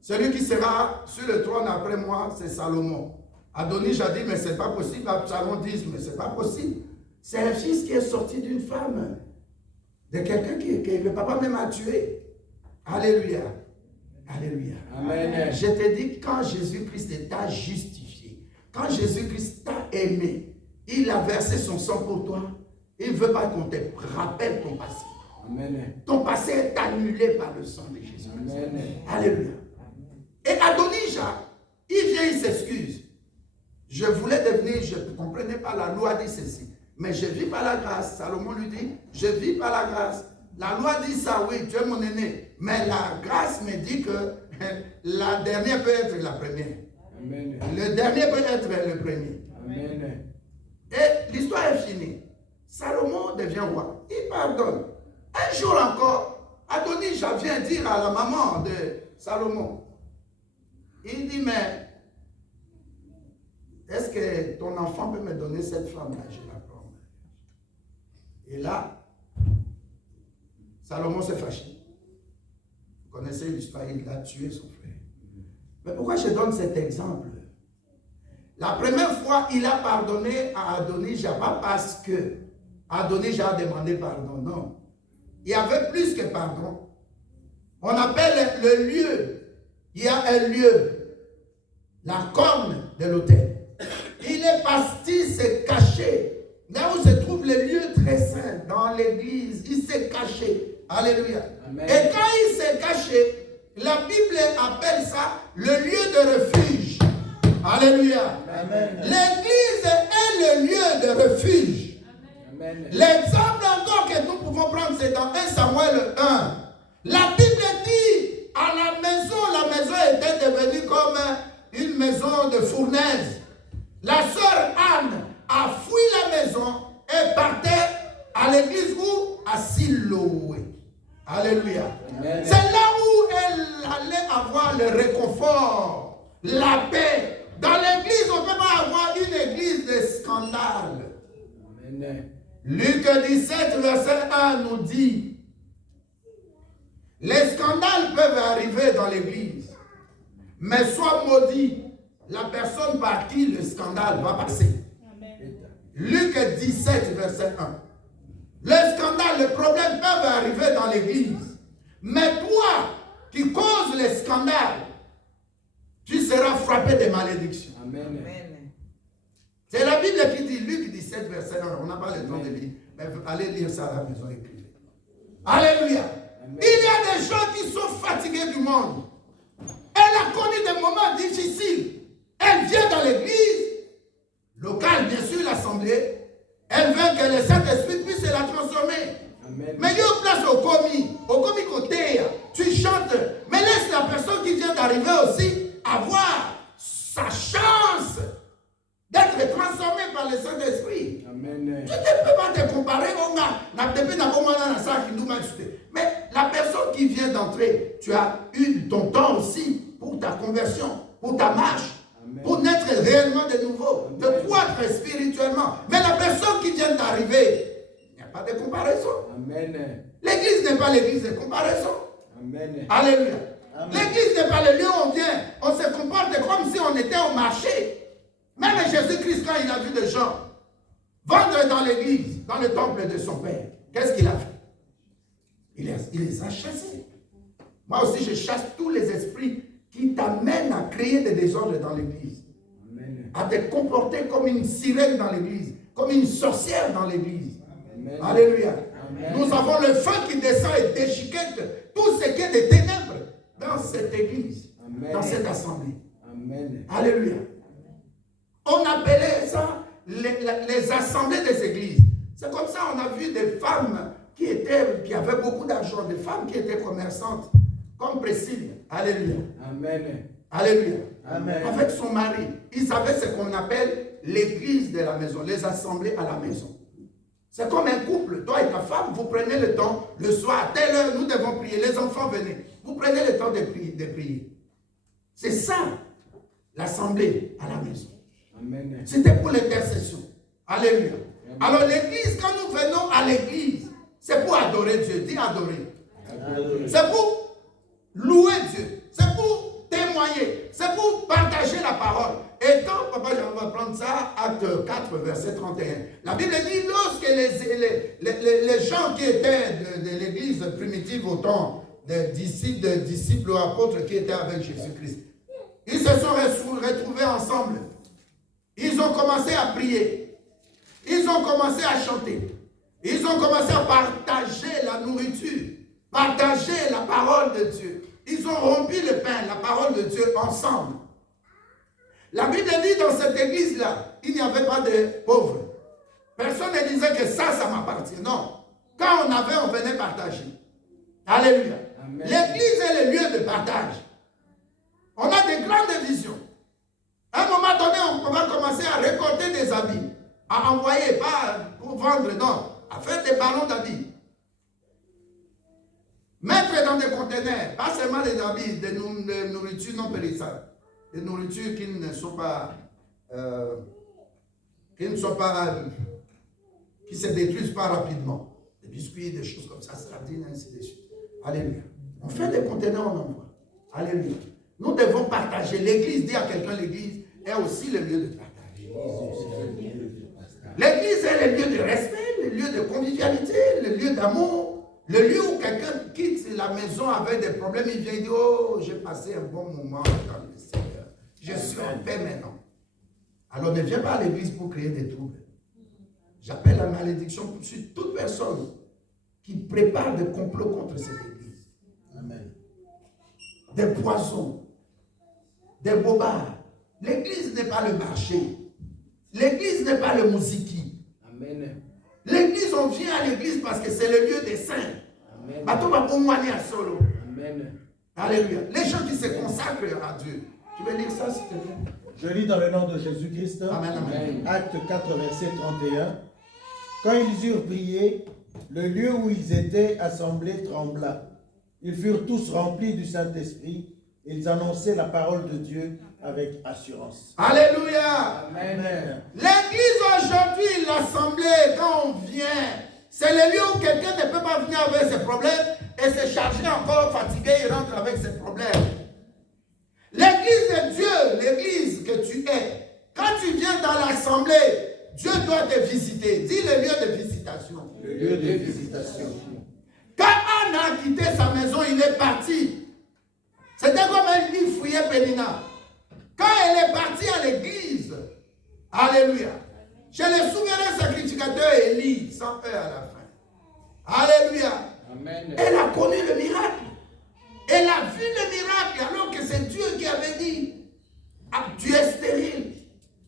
celui qui sera sur le trône après moi, c'est Salomon. Adonija dit, mais c'est pas possible. Absalom dit, mais c'est pas possible. C'est un fils qui est sorti d'une femme, de quelqu'un que le papa même a tué. Alléluia. Alléluia. Amen. Je te dis, quand Jésus-Christ t'a justifié, quand Jésus-Christ t'a aimé, il a versé son sang pour toi. Il ne veut pas qu'on te rappelle ton passé. Amen. Ton passé est annulé par le sang de Jésus. Amen. Alléluia. Et Adonija, il vient, il s'excuse. Je voulais devenir, je ne comprenais pas, la loi dit ceci. Mais je vis par la grâce. Salomon lui dit, je vis par la grâce. La loi dit ça, oui, tu es mon aîné. Mais la grâce me dit que la dernière peut être la première. Amen. Le dernier peut être le premier. Amen. Et l'histoire est finie. Salomon devient roi. Il pardonne. Un jour encore, Adonija vient dire à la maman de Salomon, il dit, mais est-ce que ton enfant peut me donner cette femme-là? Je la prends. Et là, Salomon s'est fâché. Vous connaissez l'histoire, il a tué son frère. Mais pourquoi je donne cet exemple? La première fois, il a pardonné à Adonija, pas parce que Adonija a demandé pardon, non. Il y avait plus que pardon. On appelle le lieu. Il y a un lieu. La corne de l'autel. Il est parti se cacher. Là où se trouve le lieu très saint, dans l'église, il s'est caché. Alléluia. Amen. Et quand il s'est caché, la Bible appelle ça le lieu de refuge. Alléluia. Amen. L'église est le lieu de refuge. Amen. L'exemple encore que nous pouvons prendre, c'est dans 1 Samuel 1. La Bible dit, à la maison était devenue comme une maison de fournaise. La sœur Anne a fui la maison et partait à l'église où? À Siloé. Alléluia. Amen. C'est là où elle allait avoir le réconfort, la paix. Dans l'église, on ne peut pas avoir une église de scandale. Amen. Luc 17, verset 1 nous dit, les scandales peuvent arriver dans l'église, mais soit maudit la personne par qui le scandale va passer. Luc 17, verset 1. Le scandale, le problème peuvent arriver dans l'église, mais toi qui causes les scandales, tu seras frappé de malédictions. Amen. C'est la Bible qui dit, Luc 17, verset 1. On n'a pas le temps de lire, mais allez lire ça à la maison, écrivez. Alléluia. Amen. Il y a des gens qui sont fatigués du monde. Elle a connu des moments difficiles. Elle vient dans l'église, locale, bien sûr, l'assemblée. Elle veut que le Saint-Esprit puisse la transformer. Amen. Mais il y a une place au commis côté. Tu chantes, mais laisse la personne qui vient d'arriver aussi avoir sa chance d'être transformée par le Saint-Esprit. Amen. Tu ne peux pas te comparer au gars. Mais la personne qui vient d'entrer, tu as eu ton temps aussi pour ta conversion, pour ta marche, Amen. pour naître réellement de nouveau, de croître spirituellement. Mais la personne qui vient d'arriver, il n'y a pas de comparaison. Amen. L'église n'est pas l'église de comparaison. Amen. Alléluia. Amen. L'église n'est pas le lieu où on vient. On se comporte comme si on était au marché. Même Jésus-Christ, quand il a vu des gens vendre dans l'église, dans le temple de son Père, qu'est-ce qu'il a fait? Il les a chassés. Moi aussi, je chasse tous les esprits qui t'amènent à créer des désordres dans l'église. Amen. À te comporter comme une sirène dans l'église, comme une sorcière dans l'église. Amen. Alléluia. Amen. Nous avons le feu qui descend et déchiquette tout ce qui est des ténèbres dans cette église, Amen. dans cette assemblée. Amen. Alléluia. On appelait ça les assemblées des églises. C'est comme ça on a vu des femmes qui avaient beaucoup d'argent, des femmes qui étaient commerçantes, comme Priscille. Alléluia. Amen. Alléluia. Amen. Avec son mari, ils avaient ce qu'on appelle l'église de la maison, les assemblées à la maison. C'est comme un couple, toi et ta femme, vous prenez le temps, le soir, à telle heure, nous devons prier, les enfants venez. Vous prenez le temps de prier. C'est ça, l'assemblée à la maison. Amen. C'était pour l'intercession. Alléluia. Alors l'église, quand nous venons à l'église, c'est pour adorer Dieu. Dis adorer. C'est pour louer Dieu. C'est pour témoigner. C'est pour partager la parole. Et quand, papa, je vais prendre ça, acte 4, verset 31. La Bible dit, lorsque les gens qui étaient de l'église primitive au temps des disciples ou apôtres qui étaient avec Jésus-Christ, ils se sont retrouvés ensemble. Ils ont commencé à prier. Ils ont commencé à chanter. Ils ont commencé à partager la nourriture, partager la parole de Dieu. Ils ont rompu le pain, la parole de Dieu ensemble. La Bible dit dans cette église-là, il n'y avait pas de pauvres. Personne ne disait que ça m'appartient. Non. Quand on avait, on venait partager. Alléluia. L'église est le lieu de partage. On a des grandes visions. À un moment donné, on va commencer à récolter des habits, à envoyer, pas pour vendre, non, à faire des ballons d'habits. Mettre dans des conteneurs, pas seulement des habits, de nourriture non périssables, des nourritures qui ne sont pas, qui se détruisent pas rapidement. Des biscuits, des choses comme ça, sardines, ainsi de suite. Alléluia. On fait des conteneurs, on envoie. Alléluia. Nous devons partager. L'église, dit à quelqu'un, l'église est aussi le lieu de partage. L'église est le lieu de respect, le lieu de convivialité, le lieu d'amour. Le lieu où quelqu'un quitte la maison avec des problèmes, il vient et dit, oh, j'ai passé un bon moment dans le Seigneur. Je suis en paix maintenant. Alors ne viens pas à l'église pour créer des troubles. J'appelle la malédiction sur toute personne qui prépare des complots contre cette église. Amen. Des poisons, des bobards. L'église n'est pas le marché. L'église n'est pas le musiki. Amen. L'église, on vient à l'église parce que c'est le lieu des saints. Amen. Amen. Alléluia. Les gens qui se consacrent à Dieu. Tu veux lire ça, s'il te plaît? Je lis dans le nom de Jésus-Christ. Amen, amen. Acte 4, verset 31. Quand ils eurent prié, le lieu où ils étaient assemblés trembla. Ils furent tous remplis du Saint-Esprit. Ils annonçaient la parole de Dieu avec assurance. Alléluia. Amen. L'église aujourd'hui, l'assemblée, quand on vient, c'est le lieu où quelqu'un ne peut pas venir avec ses problèmes et se charger encore fatigué, il rentre avec ses problèmes. L'église de Dieu, l'église que tu es, quand tu viens dans l'assemblée, Dieu doit te visiter. Dis le lieu de visitation. Le lieu de visitation. Quand Anne a quitté sa maison, il est parti. C'était comme un lit fouillé Pénina. Quand elle est partie à l'église, alléluia, chez le souverain sacrificateur Élie, sans eux à la fin. Alléluia. Amen. Elle a connu le miracle. Elle a vu le miracle alors que c'est Dieu qui avait dit, ah, tu es stérile.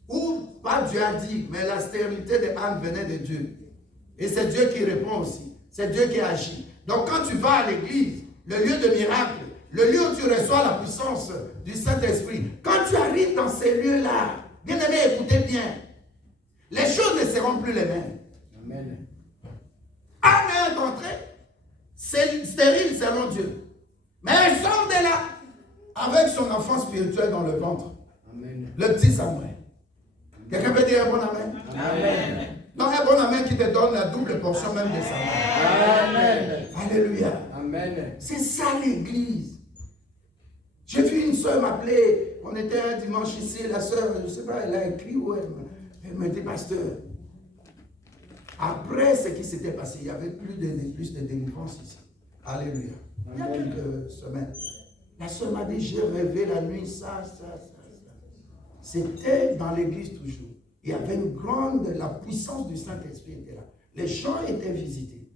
Ou pas Dieu a dit, mais la stérilité de Anne venait de Dieu. Et c'est Dieu qui répond aussi. C'est Dieu qui agit. Donc quand tu vas à l'église, le lieu de miracle, le lieu où tu reçois la puissance du Saint-Esprit, quand tu arrives dans ces lieux-là, bien aimé, écoutez bien, les choses ne seront plus les mêmes. Amen. Anne est entrée, stérile selon Dieu. Mais elle sort de là avec son enfant spirituel dans le ventre. Amen. Le petit Samuel. Quelqu'un peut dire un bon amen? Amen. Non, un bon amen qui te donne la double portion même de Samuel. Amen. Alléluia. Amen. C'est ça l'église. J'ai vu une soeur m'appeler. On était un dimanche ici. La soeur, je ne sais pas, elle a écrit ou elle m'a dit, pasteur, après ce qui s'était passé, il y avait plus de délivrance ici. Alléluia. Il y a quelques semaines. La soeur m'a dit, j'ai rêvé la nuit, ça. C'était dans l'église toujours. Il y avait la puissance du Saint-Esprit était là. Les gens étaient visités.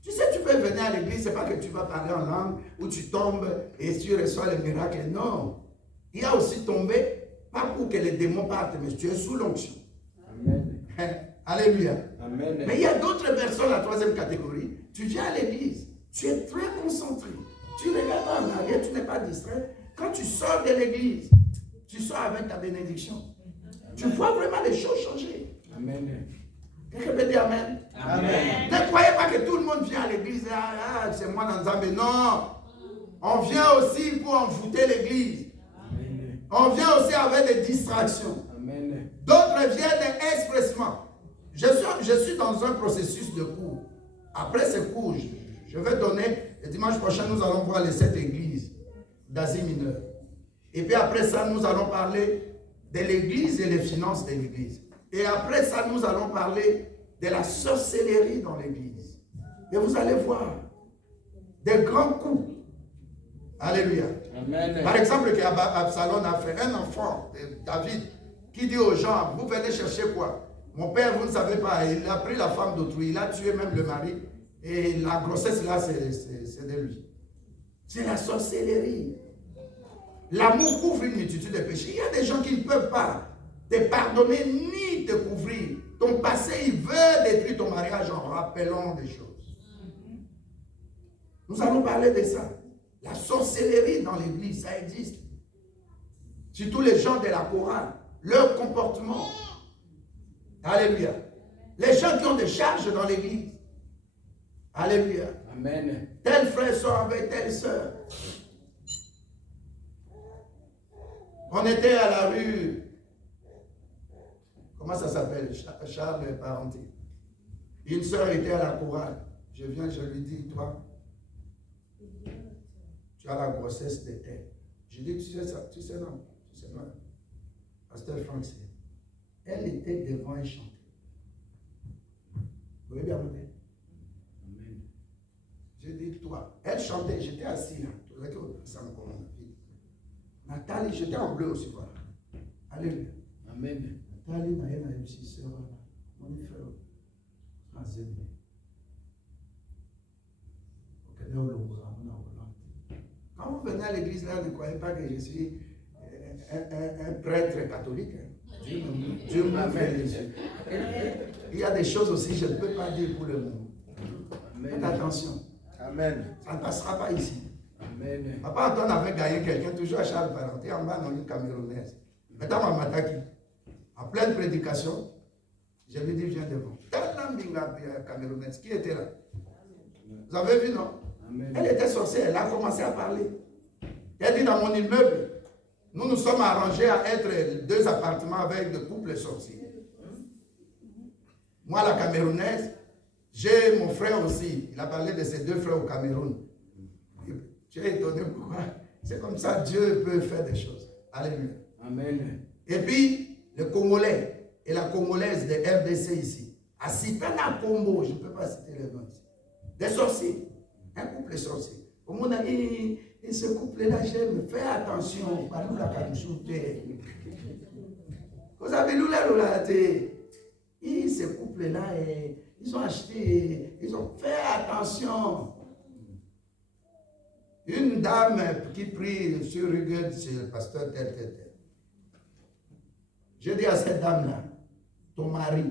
Tu sais, tu peux venir à l'église, ce n'est pas que tu vas parler en langue, ou tu tombes et tu reçois le miracle. Non. Il y a aussi tombé, pas pour que les démons partent, mais tu es sous l'onction. Amen. Alléluia. Amen. Mais il y a d'autres personnes, la troisième catégorie. Tu viens à l'église, tu es très concentré. Tu regardes en arrière, tu n'es pas distrait. Quand tu sors de l'église, tu sors avec ta bénédiction. Amen. Tu vois vraiment les choses changer. Amen. Quelqu'un peut dire Amen? Amen. Ne croyez pas que tout le monde vient à l'église. Ah, c'est moi dans Zambé. Non. On vient aussi pour envoûter l'église. On vient aussi avec des distractions. Amen. D'autres viennent expressement. Je suis dans un processus de cours. Après ce cours, je vais donner, le dimanche prochain, nous allons voir les 7 églises d'Asie mineure. Et puis après ça, nous allons parler de l'église et les finances de l'église. Et après ça, nous allons parler de la sorcellerie dans l'église. Et vous allez voir des grands coups. Alléluia. Amen. Par exemple, Absalom a fait un enfant, David, qui dit aux gens, vous venez chercher quoi? Mon père, vous ne savez pas, il a pris la femme d'autrui, il a tué même le mari. Et la grossesse là, c'est de lui. C'est la sorcellerie. L'amour couvre une multitude de péchés. Il y a des gens qui ne peuvent pas te pardonner ni te couvrir. Ton passé, il veut détruire ton mariage en rappelant des choses. Nous allons parler de ça. La sorcellerie dans l'église, ça existe. Surtout les gens de la chorale, leur comportement. Alléluia. Les gens qui ont des charges dans l'église. Alléluia. Amen. Tel frère sort avec telle soeur. On était à la rue, comment ça s'appelle? Charles Parenté. Une soeur était à la chorale. Je viens, je lui dis, toi, tu as la grossesse de tel. Je dis, tu sais ça, tu sais non. Pasteur Franck, elle était devant un chantier. Vous voyez bien, mon père? dit, toi, elle chantait, j'étais assis là. Nathalie, j'étais en bleu aussi, voilà. Alléluia. Amen. Nathalie, Naïma, MC, sœur, mon frère, quand vous venez à l'église là, ne croyez pas que je suis un prêtre catholique. Dieu m'ouvre les yeux. Il y a des choses aussi que je ne peux pas dire pour le monde. Faites attention. Amen. Ça ne passera pas ici. Amen. Papa Antoine avait gagné quelqu'un, toujours à Charles Valentin, en bas dans une camerounaise. Maintenant, on m'attaque. En pleine prédication, je lui dis, viens devant. La camerounaise, qui était là? Vous avez vu, non? Amen. Elle était sorcière, elle a commencé à parler. Elle dit, dans mon immeuble, nous nous sommes arrangés à être 2 appartements avec de couples sorciers. Moi, la camerounaise, j'ai mon frère aussi. Il a parlé de ses 2 frères au Cameroun. J'ai étonné pourquoi. C'est comme ça, Dieu peut faire des choses. Alléluia. Amen. Et puis, le Congolais et la Congolaise de RDC ici, à Sitana Combo, je ne peux pas citer les noms ici, des sorciers, un couple sorcier. Au monde a dit, et ce couple-là, j'aime, fais attention, par nous la carouchoute. Vous avez lu là, et ce couple-là, ils ont acheté, ils ont fait attention. Une dame qui prie sur Rugueux, c'est le pasteur tel. Je dis à cette dame-là, ton mari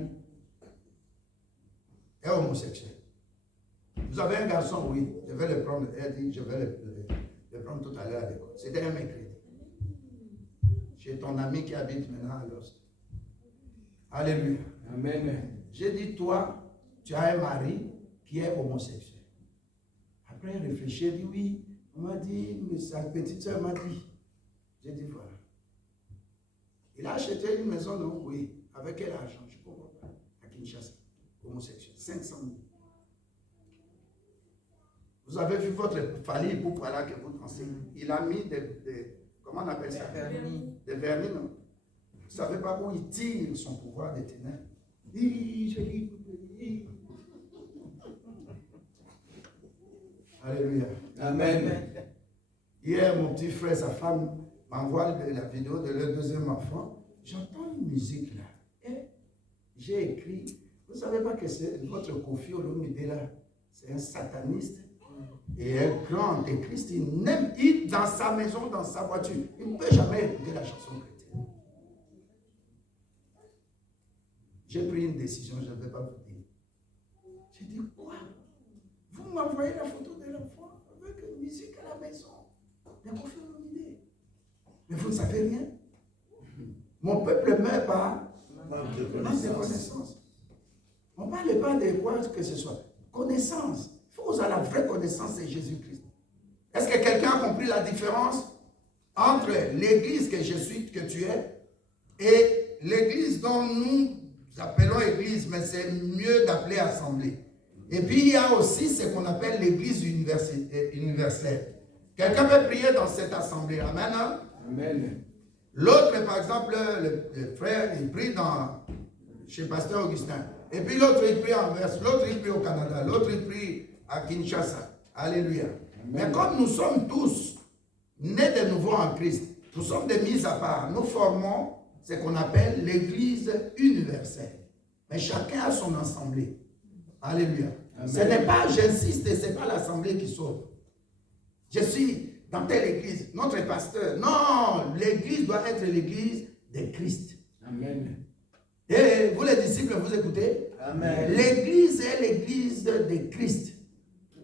est homosexuel. Vous avez un garçon, oui, je vais le prendre. Elle dit, je vais le prendre tout à l'heure à l'école. C'était un mercredi. J'ai ton ami qui habite maintenant à l'Ost. Alléluia. Amen. J'ai dit, toi, tu as un mari qui est homosexuel. Après, elle réfléchit, elle dit, oui. On m'a dit, mais sa petite soeur m'a dit. J'ai dit, voilà. Il a acheté une maison, non? Oui. Avec quel argent? Je ne comprends pas. À Kinshasa. Homosexuel. 500 000. Vous avez vu votre famille pour parler que vous enseignez. Il a mis comment on appelle ça? Des vernis, non? Vous ne savez pas où il tire son pouvoir des ténèbres. Alléluia. Amen. Hier, mon petit frère, sa femme m'envoie la vidéo de leur 2e enfant. J'entends une musique là. Et j'ai écrit, vous ne savez pas que c'est votre Kofi Olomide là, c'est un sataniste et un grand antéchrist. Il n'aime, dans sa maison, dans sa voiture, il ne peut jamais écouter la chanson chrétienne. J'ai pris une décision, je ne vais pas vous dire. J'ai dit, quoi? Vous m'envoyez la photo de l'enfant avec une musique à la maison. Il y a Kofi Olomide. Mais vous ne savez rien. Mon peuple meurt par manque de connaissance. On ne parle pas de quoi que ce soit. Connaissance. Il faut avoir la vraie connaissance de Jésus-Christ. Est-ce que quelqu'un a compris la différence entre l'église que je suis, que tu es, et l'église dont nous appelons église, mais c'est mieux d'appeler assemblée. Et puis il y a aussi ce qu'on appelle l'église universelle. Quelqu'un peut prier dans cette assemblée. Amen. Hein? Amen. L'autre, par exemple, le frère, il prie chez Pasteur Augustin. Et puis l'autre, il prie en Anvers. L'autre, il prie au Canada. L'autre, il prie à Kinshasa. Alléluia. Amen. Mais comme nous sommes tous nés de nouveau en Christ, nous sommes des mises à part. Nous formons ce qu'on appelle l'église universelle. Mais chacun a son assemblée. Alléluia. Amen. Ce n'est pas, j'insiste, ce n'est pas l'assemblée qui sauve. Je suis dans telle église, notre pasteur. Non, l'église doit être l'église de Christ. Amen. Et vous les disciples, vous écoutez? Amen. L'église est l'église de Christ,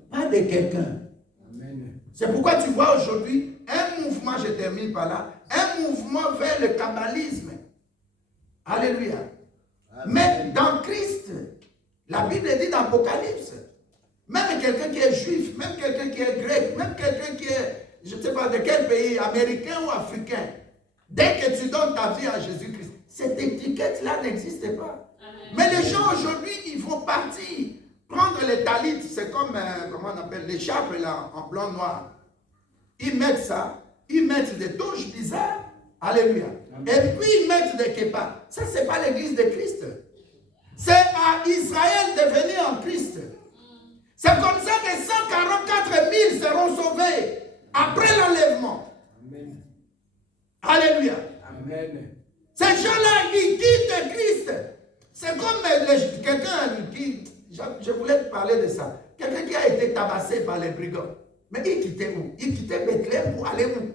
pas de quelqu'un. C'est pourquoi tu vois aujourd'hui un mouvement, je termine par là, un mouvement vers le kabbalisme. Alléluia. Amen. Mais dans Christ, la Bible dit dans l'Apocalypse, même quelqu'un qui est juif, même quelqu'un qui est grec, même quelqu'un qui est, je ne sais pas de quel pays, américain ou africain, dès que tu donnes ta vie à Jésus-Christ, cette étiquette-là n'existe pas. Amen. Mais les gens aujourd'hui, ils vont partir, prendre les talits, c'est comme, comment on appelle, les chapes là, en blanc noir. Ils mettent ça, ils mettent des touches bizarres, alléluia. Amen. Et puis ils mettent des keppas. Ça, ce n'est pas l'église de Christ. C'est à Israël de venir en Christ. C'est comme ça que 144 après l'enlèvement. Amen. Alléluia. Amen. Ces gens-là, ils quittent Christ. C'est comme quelqu'un qui, je voulais te parler de ça, quelqu'un qui a été tabassé par les brigands. Mais il quittait où? Il quittait Bethléem pour aller où?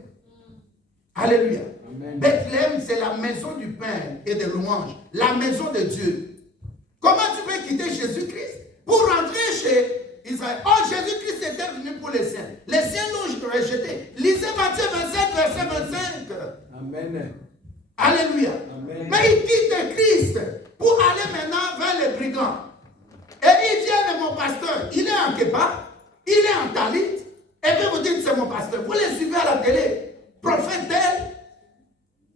Alléluia. Amen. Bethléem, c'est la maison du pain et de louange, la maison de Dieu. Comment tu peux quitter Jésus-Christ pour rentrer chez Israël? Oh, Jésus-Christ était venu pour les siens. Les siens l'ont rejeté. Lisez Matthieu 27, verset 25. Amen. Alléluia. Amen. Mais il quitte Christ pour aller maintenant vers les brigands. Et il vient de mon pasteur. Il est en Képa, il est en Talit. Et puis vous dites c'est mon pasteur. Vous les suivez à la télé. Prophète tel.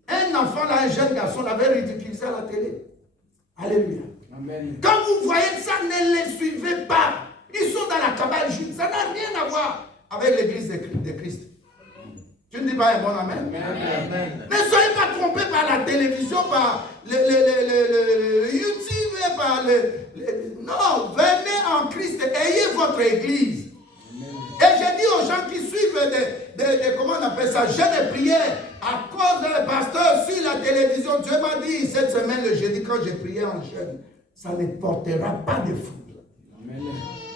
Un enfant là, un jeune garçon l'avait ridiculisé à la télé. Alléluia. Amen. Quand vous voyez ça, ne les suivez pas. Ils sont dans la cabale juive. Ça n'a rien à voir avec l'église de Christ. Tu ne dis pas un bon amen? Amen. Ne soyez pas trompés par la télévision, par le YouTube, par non, venez en Christ, ayez votre église. Et je dis aux gens qui suivent comment on appelle ça, jeûne et prière, à cause d'un pasteur sur la télévision, Dieu m'a dit cette semaine, le jeudi, quand j'ai prié en jeûne, ça ne portera pas de fruits. Amen.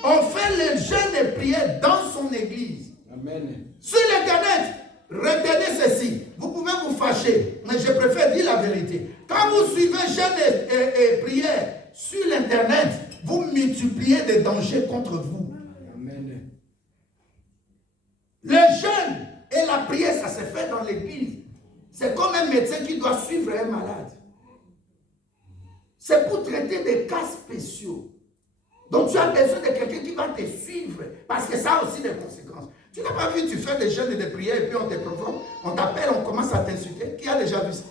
On fait le jeûne et prière dans son église. Amen. Sur l'internet, retenez ceci. Vous pouvez vous fâcher, mais je préfère dire la vérité. Quand vous suivez jeûne et prière sur l'internet, vous multipliez des dangers contre vous. Amen. Le jeûne et la prière, ça se fait dans l'église. C'est comme un médecin qui doit suivre un malade. C'est pour traiter des cas spéciaux. Donc tu as besoin de quelqu'un qui va te suivre, parce que ça a aussi des conséquences. Tu n'as pas vu, tu fais des jeûnes et des prières et puis on te provoque, on t'appelle, on commence à t'insulter. Qui a déjà vu ça?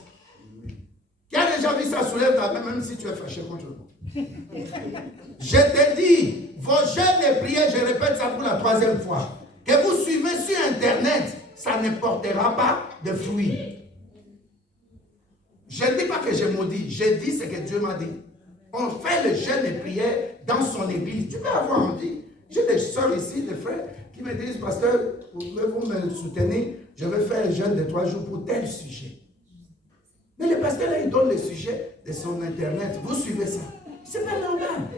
Qui a déjà vu ça? Soulève ta main, même si tu es fâché contre moi. Je te dis, vos jeûnes et prières, je répète ça pour la 3e fois, que vous suivez sur internet, ça ne portera pas de fruits. Je ne dis pas que j'ai maudit, je dis ce que Dieu m'a dit. On fait le jeûne et prière dans son église. Tu peux avoir envie. J'ai des soeurs ici, des frères, qui me disent, pasteur, pouvez-vous me soutenir? Je vais faire un jeûne de 3 jours pour tel sujet. Mais le pasteur, là, il donne le sujet de son internet. Vous suivez ça. C'est pas normal.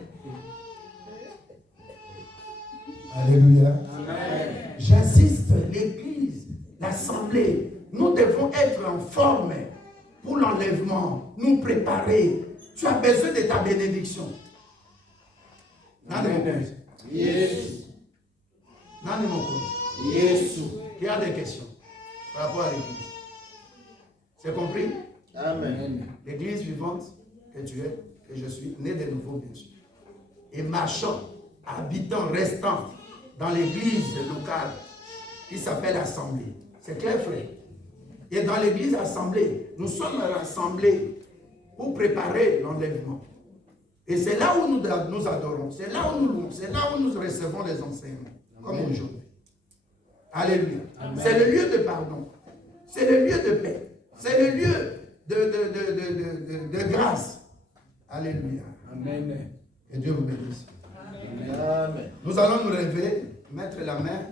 Alléluia. Amen. J'insiste, l'église, l'assemblée, nous devons être en forme pour l'enlèvement, nous préparer. Tu as besoin de ta bénédiction. Amen. Yes. Nani mon compte. Yes. Qui a des questions par rapport à l'église? C'est compris? Amen. L'église vivante que tu es, que je suis, né de nouveau, bien sûr. Et marchant, habitant, restant dans l'église locale qui s'appelle Assemblée. C'est clair, frère? Et dans l'église Assemblée, nous sommes rassemblés pour préparer l'enlèvement. Et c'est là où nous adorons, c'est là où nous louons, c'est là où nous recevons les enseignements, comme aujourd'hui. Alléluia. C'est le lieu de pardon, c'est le lieu de paix, c'est le lieu de grâce. Alléluia. Amen. Que Dieu vous bénisse. Amen. Amen. Nous allons nous lever, mettre la main